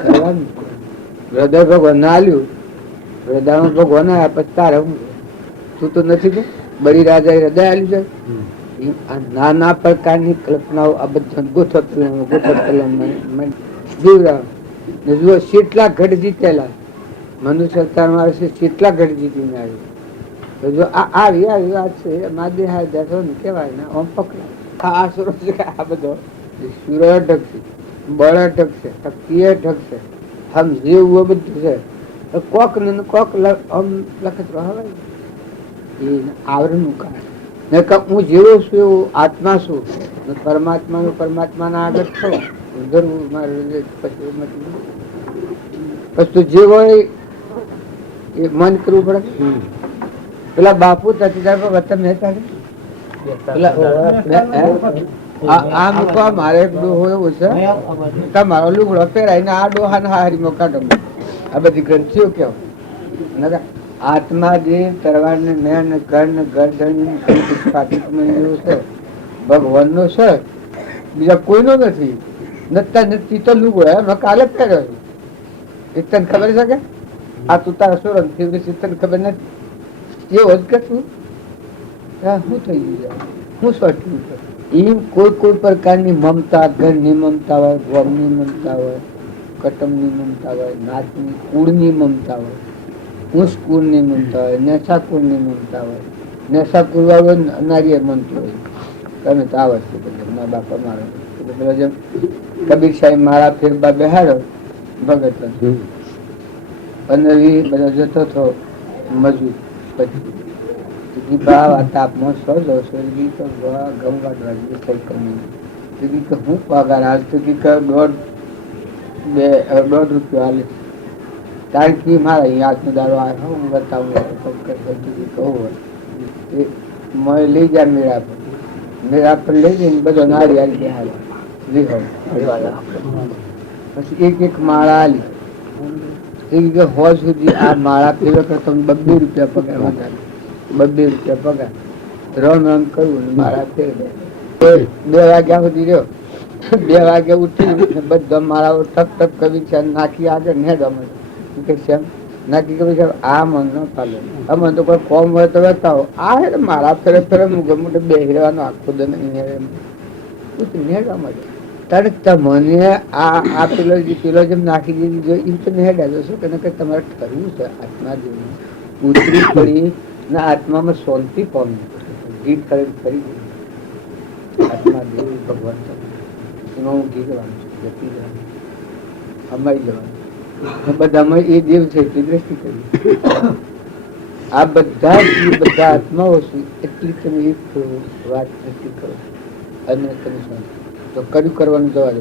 કરવાનું. હૃદય ભગવાન ના આલ્યું, હૃદય ભગવાન આપ્યા પછી તારે હું તું તો નથી બળી રાજા હૃદય આલ્યું છે. નાના પ્રકારની કલ્પનાઓ આ બધા ગોઠવ કેટલા ઘટ જીતેલા મનુષ્ય અવતાર મારે છે, કેટલા ઘટ જીતીને આવ્યું. જો આવી આવી વાત છે માદે હા દેખો ને કેવાય ને આમ પકડા આ સુરત આ બધો સુર ઢકશે, બળ ઢકશે, શક્તિ ઢકશે, હમ જેવું બધું છે. કોક ને કોક આમ લખત હવે એ આવરણનું કારણ હું જેવો છું એવું આત્મા છું. પરમાત્મા નું પરમાત્મા ના આગળ થવા પછી જે હોય એ મન કરવું પડે. પેલા બાપુ મારે એક ડોહો એવો છે તમારો લુગડો પહેરાય ને આ ડોહા ને હારી કાઢો. આ બધી ગ્રંથિઓ કેવા આત્મા જે તરવાર ને મેં ઘર ને ગરદન છે ભગવાન નો છે, બીજા કોઈ નો નથી. નતા નથી તો લુગડો મેં કાલે જ કર્યો છે. તને ખબર છે કે આ તું તારા સોરમ તને ખબર નથી એવો જ કશું શું થઈ ગયું હું સોટ્યું. એમ કોઈ પ્રકારની મમતા, ઘરની મમતા હોય, ગોમની મમતા હોય, કટમની મમતા હોય, નાતની કુળની મમતા હોય, ઊંચ કુળની મમતા હોય, નેસા કુળની મમતા હોય. નેસા કુળ વાળો નારીએ મમતો હોય તમે તો આવે છે મા બાપ અમારો પેલા જેમ કબીર સાહેબ મારા ફેરબા બેહાડો ભગત અને બધા જતો હતો મજૂર પછી તાપમાં સો જશો ઘઉં વાટવા હું પગાર હાલ તો $1.5 હાલે તારીખ મારા અહીંયા આજનો દાડો આવ્યો હું બતાવું કહું લઈ જાય મેળા પર લઈ જઈને બધો નારી આવી હાલ પછી એક માળા આલી હોજ સુધી આ માળા પીવે તો તમે $2 પગાર વધારે $2 પગાર રમ રમ કરવું માળા ફેરવે 2 વાગ્યા સુધી રહ્યો. 2 વાગે ઉઠી બધા માળાઓ ટક ટક કરી છે નાખી આગળ ને નાખી કે આ મન ન ચાલે અમને તો કોઈ કોમ હોય તો બતાવો. આ માળા ફેરે ફેરે મોટે મોટે બેહી રહેવાનો આખો દન ઉતરીને હેડવા માંડે. તરત તમને આ પેલો જેમ નાખી દીધી જો એમ તમે હેડા જશો કે નકર તમારે ઠરવું છે આત્મા જેવું ઉતરી પડી ને આત્મામાં શાંતિ પામી જીત કરે ફરી આત્મા દેવ ભગવાન એમાં હું ગીરવાનું છું જતી જવાનું અમારી જવાનું બધામાં એ દેવ છે એટલી દ્રષ્ટિ કરી. આ બધા આત્માઓ છે એટલી તમે એક વાત નક્કી કરો અને તમે શાંતિ તો કર્યું કરવાનું જવા દે.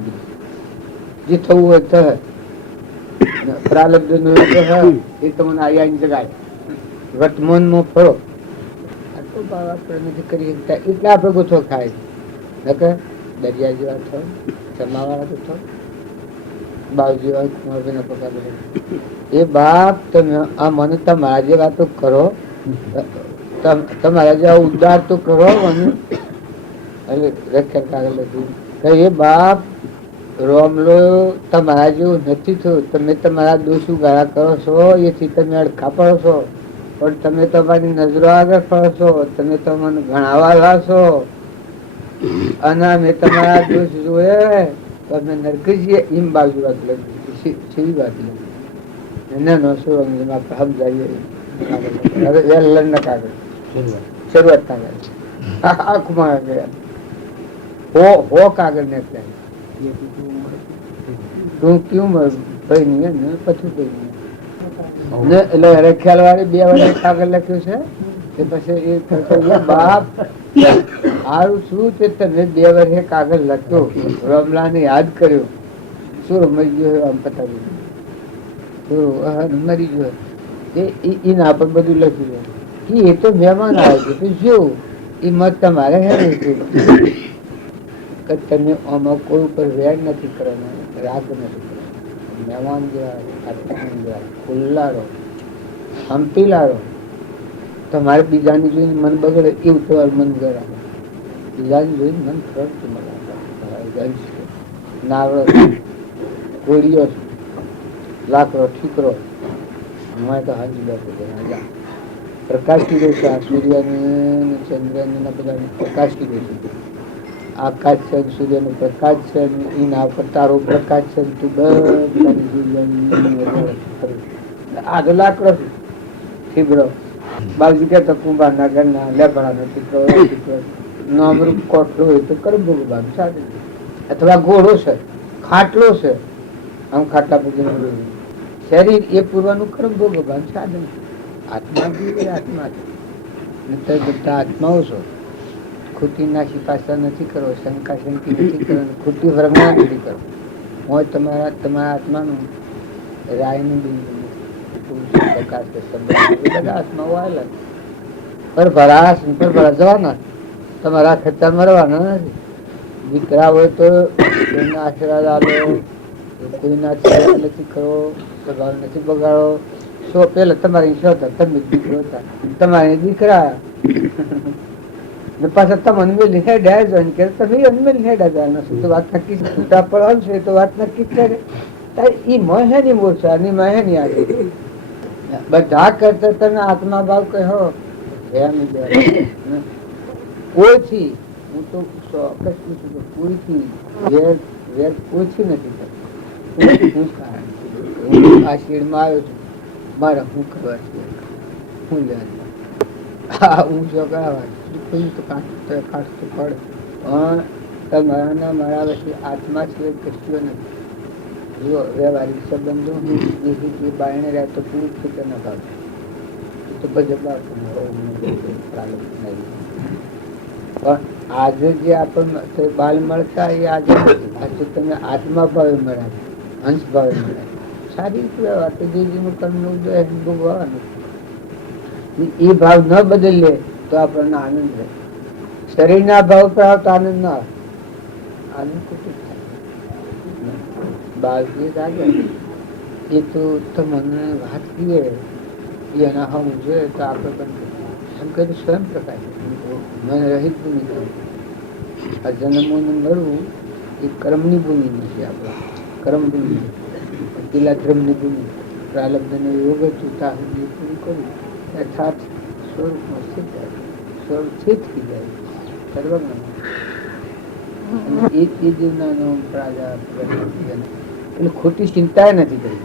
જે થવું હોય થાય પ્રાલબ્ધ નો એ તમને આયા જગાય વર્તમાનમાં ફરો આટલો ભાવ આપણે નથી કરી શકતા એટલે આપણે ગોથો ખાય નકર દરિયા જેવા થયો જમાવાળા તો થયો બાવ જેવા કુંવરભાઈના પગાર એ બાપ તમે આ મને તમારા જે વાતો કરો તમારા જેવા ઉદ્ધાર તો કરો મને રક્ષણ કાગળ લખ્યું એ બાપ રોમલો તમારા જેવું નથી થયું. તમે તમારા દોષો ગાળા કરો છો એથી તમે અડખા પડો છો પણ તમે તમારી નજરો આગળ ફરો છો તમે તમને ગણાવા લાશો અને અમે તમારા દોષ જોયે તો અમે નરકી જઈએ એમ બાજુ વાત લખી છેવી વાત લખી એને નો શું સમજાવીએ હવે વેલણ ના કાગળ શરૂઆત કાગળ આંખમાં ગયા હો કાગળ ને તું ક્યું ભાઈ નહીં ને પછી ભાઈ એટલે રખ્યાલ વાળી 2 વર્ષ કાગળ લખ્યું છે કે પછી એ બાપ સારું શું છે તમે 2 વર્ષે કાગળ લખ્યો રમલા ને યાદ કર્યો શું મરી ગયો આમ પતાવ્યું મરી ગયો એના પર બધું લખ્યું કે એ તો મહેમાન આવે છે શું એ મત તમારે હે તમે આમાં કોઈ ઉપર વેર નથી કરવાનો રાગ નથી કરવાનો મહેમાન જેવા ખુલ્લા રહો હંપીલા રહો. તમારે બીજાની જોઈને મન બગડે એવું તમારું મન ગરાવે બીજાની જોઈને મન ફરતું નાવડો કોળીઓ લાકડો ઠીકરો અમારે તો હાજી બેઠો પ્રકાશ કીધો છે આ સૂર્ય ને ચંદ્ર ને બધા પ્રકાશ કીધો છે આકાશ છે સૂર્ય નો પ્રકાશ છે એના પર તારો પ્રકાશ છે તું આ તો લાકડો ઠીકરો બાજુ કે તો કુંભાર ના ઘર ના લેબડા નો ઠીકરો નામરૂપ કોટલો હોય તો કરી ભગવાન સાથે અથવા ઘોડો છે ખાટલો છે આમ ખાટલા પછી શરીર એ પૂર્વનું કર્મ ભગવાન સાધન આત્મા આત્મા છે બધા આત્માઓ છો ખોટી નાશી પાછા નથી કરો શંકા શંકી નથી કરો ખોટી ભ્રમણા નથી કરો હું તમારા આત્માનું રાયનું બિંદુ પ્રકાશ બધા આત્માઓ આવેલા પર ભરા જવાના તમારા ખર્ચા મરવાના નથી. દીકરા હોય તો કોઈના આશીર્વાદ આલો કોઈના આશીર્વાદ નથી કરો સ્વભાવ નથી બગાડો શો પેલા તમારી શો હતા તમે દીકરો હતા તમારે દીકરા પાછા તમને મેલી હેડા જોઈને કે તમે મેલી હેડા જવાના છો તો વાત નક્કી છૂટા પડવાનું છે તો વાત નક્કી કરે એ મહેની મોરસા ની મહેની આવે બધા કરતા તમે આત્મા ભાવ કહો કોઈથી હું તો ચોક્કસ પૂછું છું કોઈથી વેર કોઈથી નથી કરતો. આ શેડમાં આવ્યો છું મારે હું કરવા છે હું લેવા હું જો કરવા તો કાઢતો પડે પણ મારા વચ્ચે આત્મા છે કશું નથી. જો વ્યવહારિક સંબંધો બાયણે રહે તો પૂરું ફિકર ન ભાવે તો બધા પણ આજે જે આપણને બાલ મળતા એ આજે આજે તમે આત્મા ભાવે મળ્યા અંશ ભાવે મળ્યા સારી વ્યવહાર તો જે જેનું કર્મ ઉદય ભોગવવાનું એ ભાવ ન બદલીએ તો આપણને આનંદ રહે. શરીરના ભાવ પર આવતો આનંદ ના આવે આનંદ કુટુંબ બાળ જે લાગે એ તો તમને વાત કીએ એના હમ જોઈએ તો આપણે પણ એમ કહ્યું સ્વયં પ્રકાશ મને રહિત ભૂમિ આ જન્મોને મળવું એ કર્મની ભૂમિ નથી આપણે કર્મ ભૂમિ પેલા ધર્મની ભૂમિ પ્રાલબ્ધને યોગ ચૂતા સુધી પૂરું કરવું યથાર્થ સ્વરૂપમાં સ્થિત થાય સ્વરૂપ સ્થિત થઈ જાય સર્વજ્ઞ એ ચીજનો રાજા એટલે ખોટી ચિંતા નથી કરી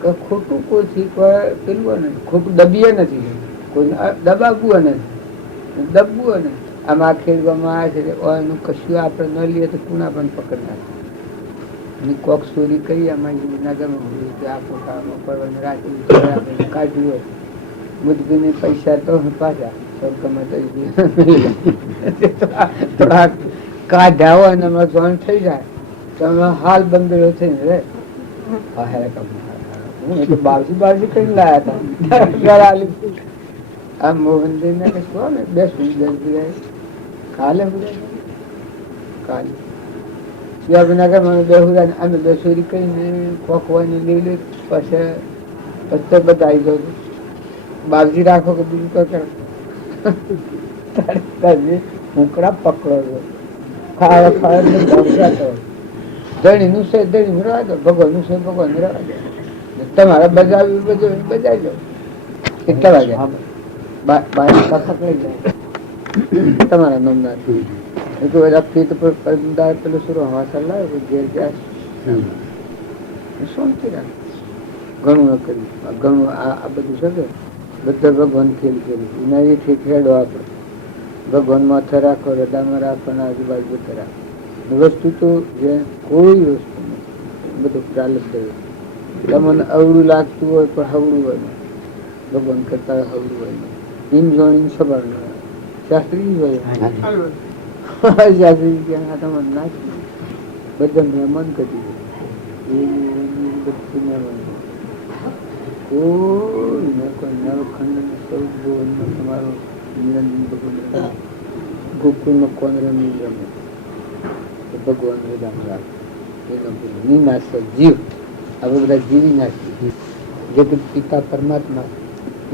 કે ખોટું કોઈથી કોઈ પેલું નથી, ખોટું દબીએ નથી, કોઈ દબાવવું નથી, દબવું નથી. આમ આ ખેડવામાં આવે છે એનું કશું આપણે ન લઈએ તો કુણા પણ પકડ નાખે. કોક ચોરી કરી અમારી નગરમાં આ પોતાનો પરવાનું રાખી કાઢ્યું હોય મુદગીને પૈસા તો પાછા થોડા કાઢ્યા હોય ને હમણાં જોઈન થઈ જાય તો હમણાં હાલ બંધેલો થઈને રે હું તો બાવજી કઈ લાયા હતા આ મોહનજી ને કશું ને બે સુઈ કાલે કાલે શિવાજીનગર મને બેહુરા અમે બે ચોરી કરીને ખોખવાની લઈ લે પછી પછી બધા આવી જાવ બાવજી રાખો કે બીજું કઈ કરો હુંકડા પકડો છો ખાવા ખાવા ધણી નું છે ધણી રવા દો, ભગવાન નું છે ભગવાન રવા દો. તમારે બજાવી બજાવી દો. કેટલા વાગ્યા પકડાઈ જાય તમારા નમના પેલું શું હવાસર લાવે ઘેર ગયા શાંતિ રાખ. ઘણું ન કર્યું, ઘણું આ બધું છે બધા ભગવાન ખેલ ખેલું એના એથી ખેડો આપડે ભગવાન માથે રાખો, હૃદયમાં રાખો ને આજુબાજુ બધા રાખો. વસ્તુ તો જે કોઈ વસ્તુ નથી, બધું ચાલત થયું. તમને અવળું લાગતું હોય પણ હવળું હોય ને ભગવાન કરતા હવળું હોય ને એમ જોઈને સબર ન હોય. શાસ્ત્રી હોય શાસ્ત્રી ક્યાં તમને નાખી બધા મહેમાન કરી ગોકુળનો કોણ રમી રમે ભગવાન નાશે જીવ હવે બધા જીવી નાખી જગત પિતા પરમાત્મા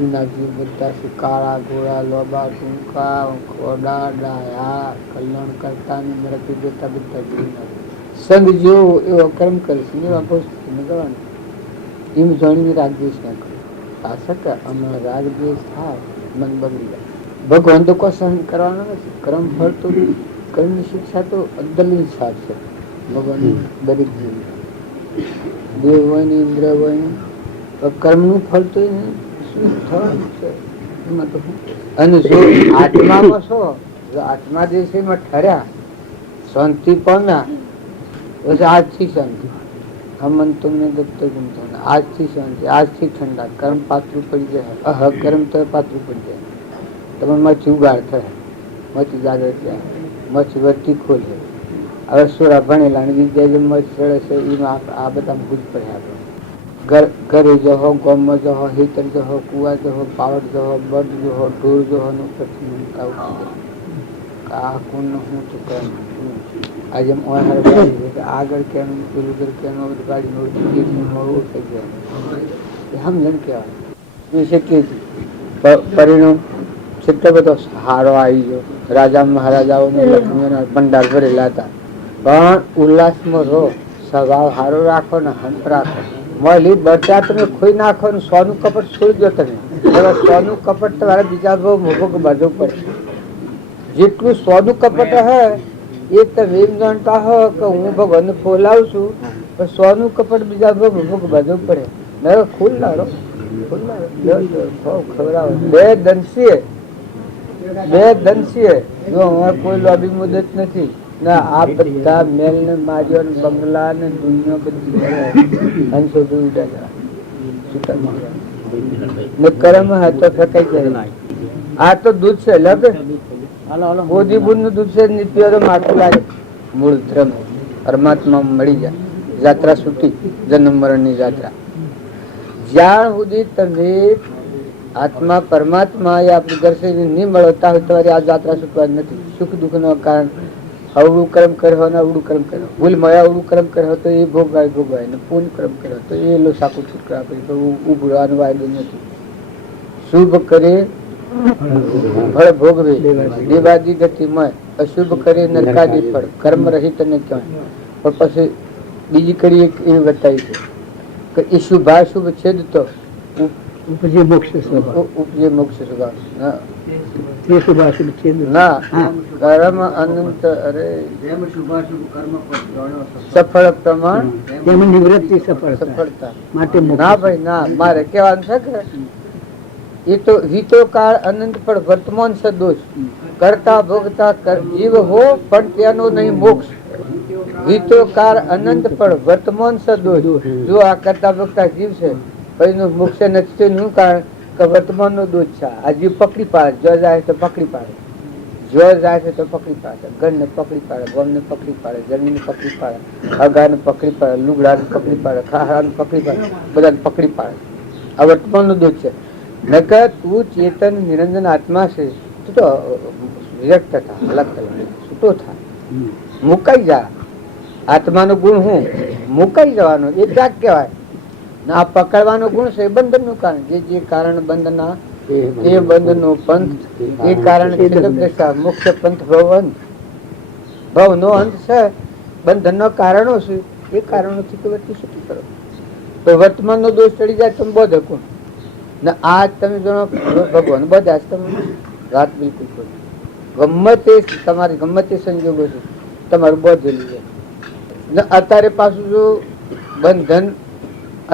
એના જીવ બધા છે કાળા ઘોડા લોબા ટૂંકા ખોડા ડાયા કલ્યાણ કરતા નરકી દેતા બધા જીવી નાખે. સંગ જેવો એવો કર્મ કરીશ એવા ભોજન કરવાનું એમ જાણીને રાગદ્વેષ ના કરો. આ શકે અમે રાગદ્વેષ થાય મન બગડી જાય. ભગવાન તો કોઈ સહન કરવાનો નથી. કર્મ ફળ તો કર્મની શિક્ષા તો અદલની સાથ છે ભગવાન દરેક જીવ દેવ હોય ને ઇન્દ્ર હોય ને કર્મનું ફળ તો શું થવાનું છે એમાં તો. અને જો આત્મામાં છો જો આત્મા જે છે એમાં ઠર્યા શાંતિ પામ્યા પછી આજથી શાંતિ હમન તમને દત્ત ગુમતો આજથી શાંતિ આજથી ઠંડા કર્મ પાતળું પડી જાય અહ કર્મ તો પાતળું પડી જાય. તમે મચ્છી ઉગાડ થાય મચ્છી જાગૃત જાય મચ્છી વર્તી ખોલે. હવે સોરા ભણેલા અને વિદ્યા જે મચ્છ ચડે છે એમાં આ બધા ભૂજ પડે આપણે. ઘરે જહો ગામમાં જહો હેતર જહો કુવા જહો પાવડ જહો બળ જહો ઢોર જહો ને પછી ઉઠી જાય આ કોણ હું તો કર્મ આજે આગળ કેનું પેલું કેનું ગાડી મોડું થઈ જાય સમજણ કહેવાય શક્ય પરિણામ કેટલો બધો હારો આવી ગયો. રાજા મહારાજાઓને લક્ષ્મીઓના ભંડાર ભરેલા હતા પણ ઉલ્લાસમાં રહો, સ્વભાવ હારો રાખો ને હંપ રાખો. મળી બરચા તમે ખોઈ નાખો ને સોનું કપટ છોડી દો તમે. સોનું કપટ તમારે બીજા બહુ મોભો બાજુ પડે. જેટલું સોનું કપટ હે એ તમે એમ જાણતા હો કે હું ભગવાનને ફોલાવું છું પણ સોનું કપટ બીજા બહુ મોભો બાજુ પડે. ના ખુલ્લા ખવડાવો બે દંશીએ જો અમારે કોઈ લોબી મુદત નથી ના આ બધા મેલ ને માર્યો ને બંગલા ને દુનિયા બધી અંશોધી ઉડા ને કર્મ હાથો ફેંકાઈ જાય. આ તો દૂધ છે લગ મોદીબુન નું દૂધ છે નીતિઓ માથું લાગે. મૂળ ધર્મ પરમાત્મા મળી જાય. યાત્રા છૂટી જન્મ મરણ ની યાત્રા. જ્યાં સુધી તમે આત્મા પરમાત્મા એ આપણી દર્શન નહીં મળતા હોય તમારી આ યાત્રા છૂટવાની નથી. સુખ દુઃખ નો કારણ અવળું કર્મ કર્યો ને અવળું કર્મ કર્યો. ભૂલ મળ્યા અવળું કર્મ કર્યો તો એ ભોગવાય ને પૂર્ણ કર્મ કર્યો તો એ લો સાકું છૂટકા આપે તો ઉભરવાનો વાયદો નથી. શુભ કરે ફળ ભોગવે દેવાદી ગતિમય, અશુભ કરે નરકાદી ફળ. કર્મ રહિત ને કહેવાય. પણ પછી બીજી કરી એક એવી બતાવી છે કે એ શુભાશુભ છેદ તો ઉપજે મોક્ષ સ્વભાવ. તે શુભાશુભ છેદ ના હા. કર્મ અનંત અરે સફળ પ્રમાણ તેમાં નિવૃત્તિ સફળતા સફળતા માટે મોક્ષ. ના ભાઈ ના, મારે કહેવાનું છે કે એ તો હિતો કાળ અનંત પણ વર્તમાન સદોષ કરતા ભોગતા જીવ હો પણ તેનો નહીં મોક્ષ. હિતો કાળ અનંત પણ વર્તમાન સદોષ, જો આ કરતા ભોગતા જીવ છે પછી મોક્ષ નથી થયું. શું કારણ કે વર્તમાન નો દોષ છે. આ જીવ પકડી પાડે, જો જાય તો પકડી પાડે, જો જાય છે તો પકડી પાડે, ઘર ને પકડી પાડે, ગમ ને પકડી પાડે, જમીન ને પકડી પાડે, હગા ને પકડી પાડે, લુગડા ને પકડી પાડે, ખાહરા ને પકડી પાડે, બધાને પકડી પાડે. આ વર્તમાન નો દોષ છે. નકર તું ચેતન નિરંજન આત્મા છે, તું તો વિરક્ત થા, અલગ થા, છૂટો થા, મુકાઈ જા. આત્માનો ગુણ હું મુકાઈ જવાનો એ ત્યાગ કહેવાય. આ પકડવાનો ગુણ છે એ બંધન નું કારણ. જે કારણ બંધ ના એ બંધ નો પંથ, એ કારણ મુખ્ય પંથ ભવ અંત. ભવ નો અંત છે, બંધન નો કારણો છે, એ કારણો થી વૃત્તિ સુખી કરો તો વર્તમાન નો દોષ ચડી જાય તમે બોધ કોણ ને. આજ તમે જાણો ભગવાન બધા જ તમે વાત બિલકુલ કરો. ગમે તે તમારી ગમે તે સંજોગો છે તમારું બોધ જલી જાય ને. અત્યારે પાછું જો બંધન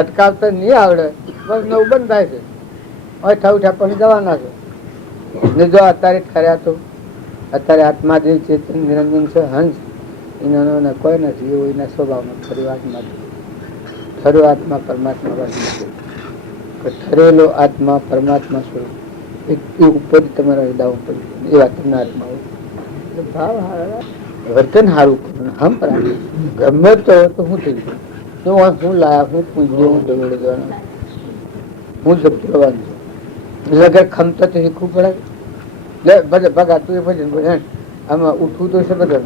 અટકાવતા નહીં આવડે બસ નવું બંધ થાય છે. હવે ઠાઉઠા પણ જવાના છે ને. જો અત્યારે ઠર્યા તો અત્યારે આત્મા જે ચેતન નિરંજન છે હંસ, એનો કોઈ નથી, એવું એના સ્વભાવમાં ખરી આત્મા ખરો આત્મા પરમાત્મા વાત નથી. ઠરેલો આત્મા પરમાત્મા સ્વરૂપ એ ઉપર તમારા હૃદય પડી એવા તમને આત્મા હોય. ભાવ હારા વર્તન સારું કરું હમ પ્રાણી ગમે તો હું થઈ ગયું. હું લાયા, હું પૂજ્યો, હું દોડે જવાનો, હું જવાનું લગર ખમતા તો શીખવું પડે. લે ભલે ભગા તું એ ભજન ભજન આમાં ઉઠવું તો છે બધા.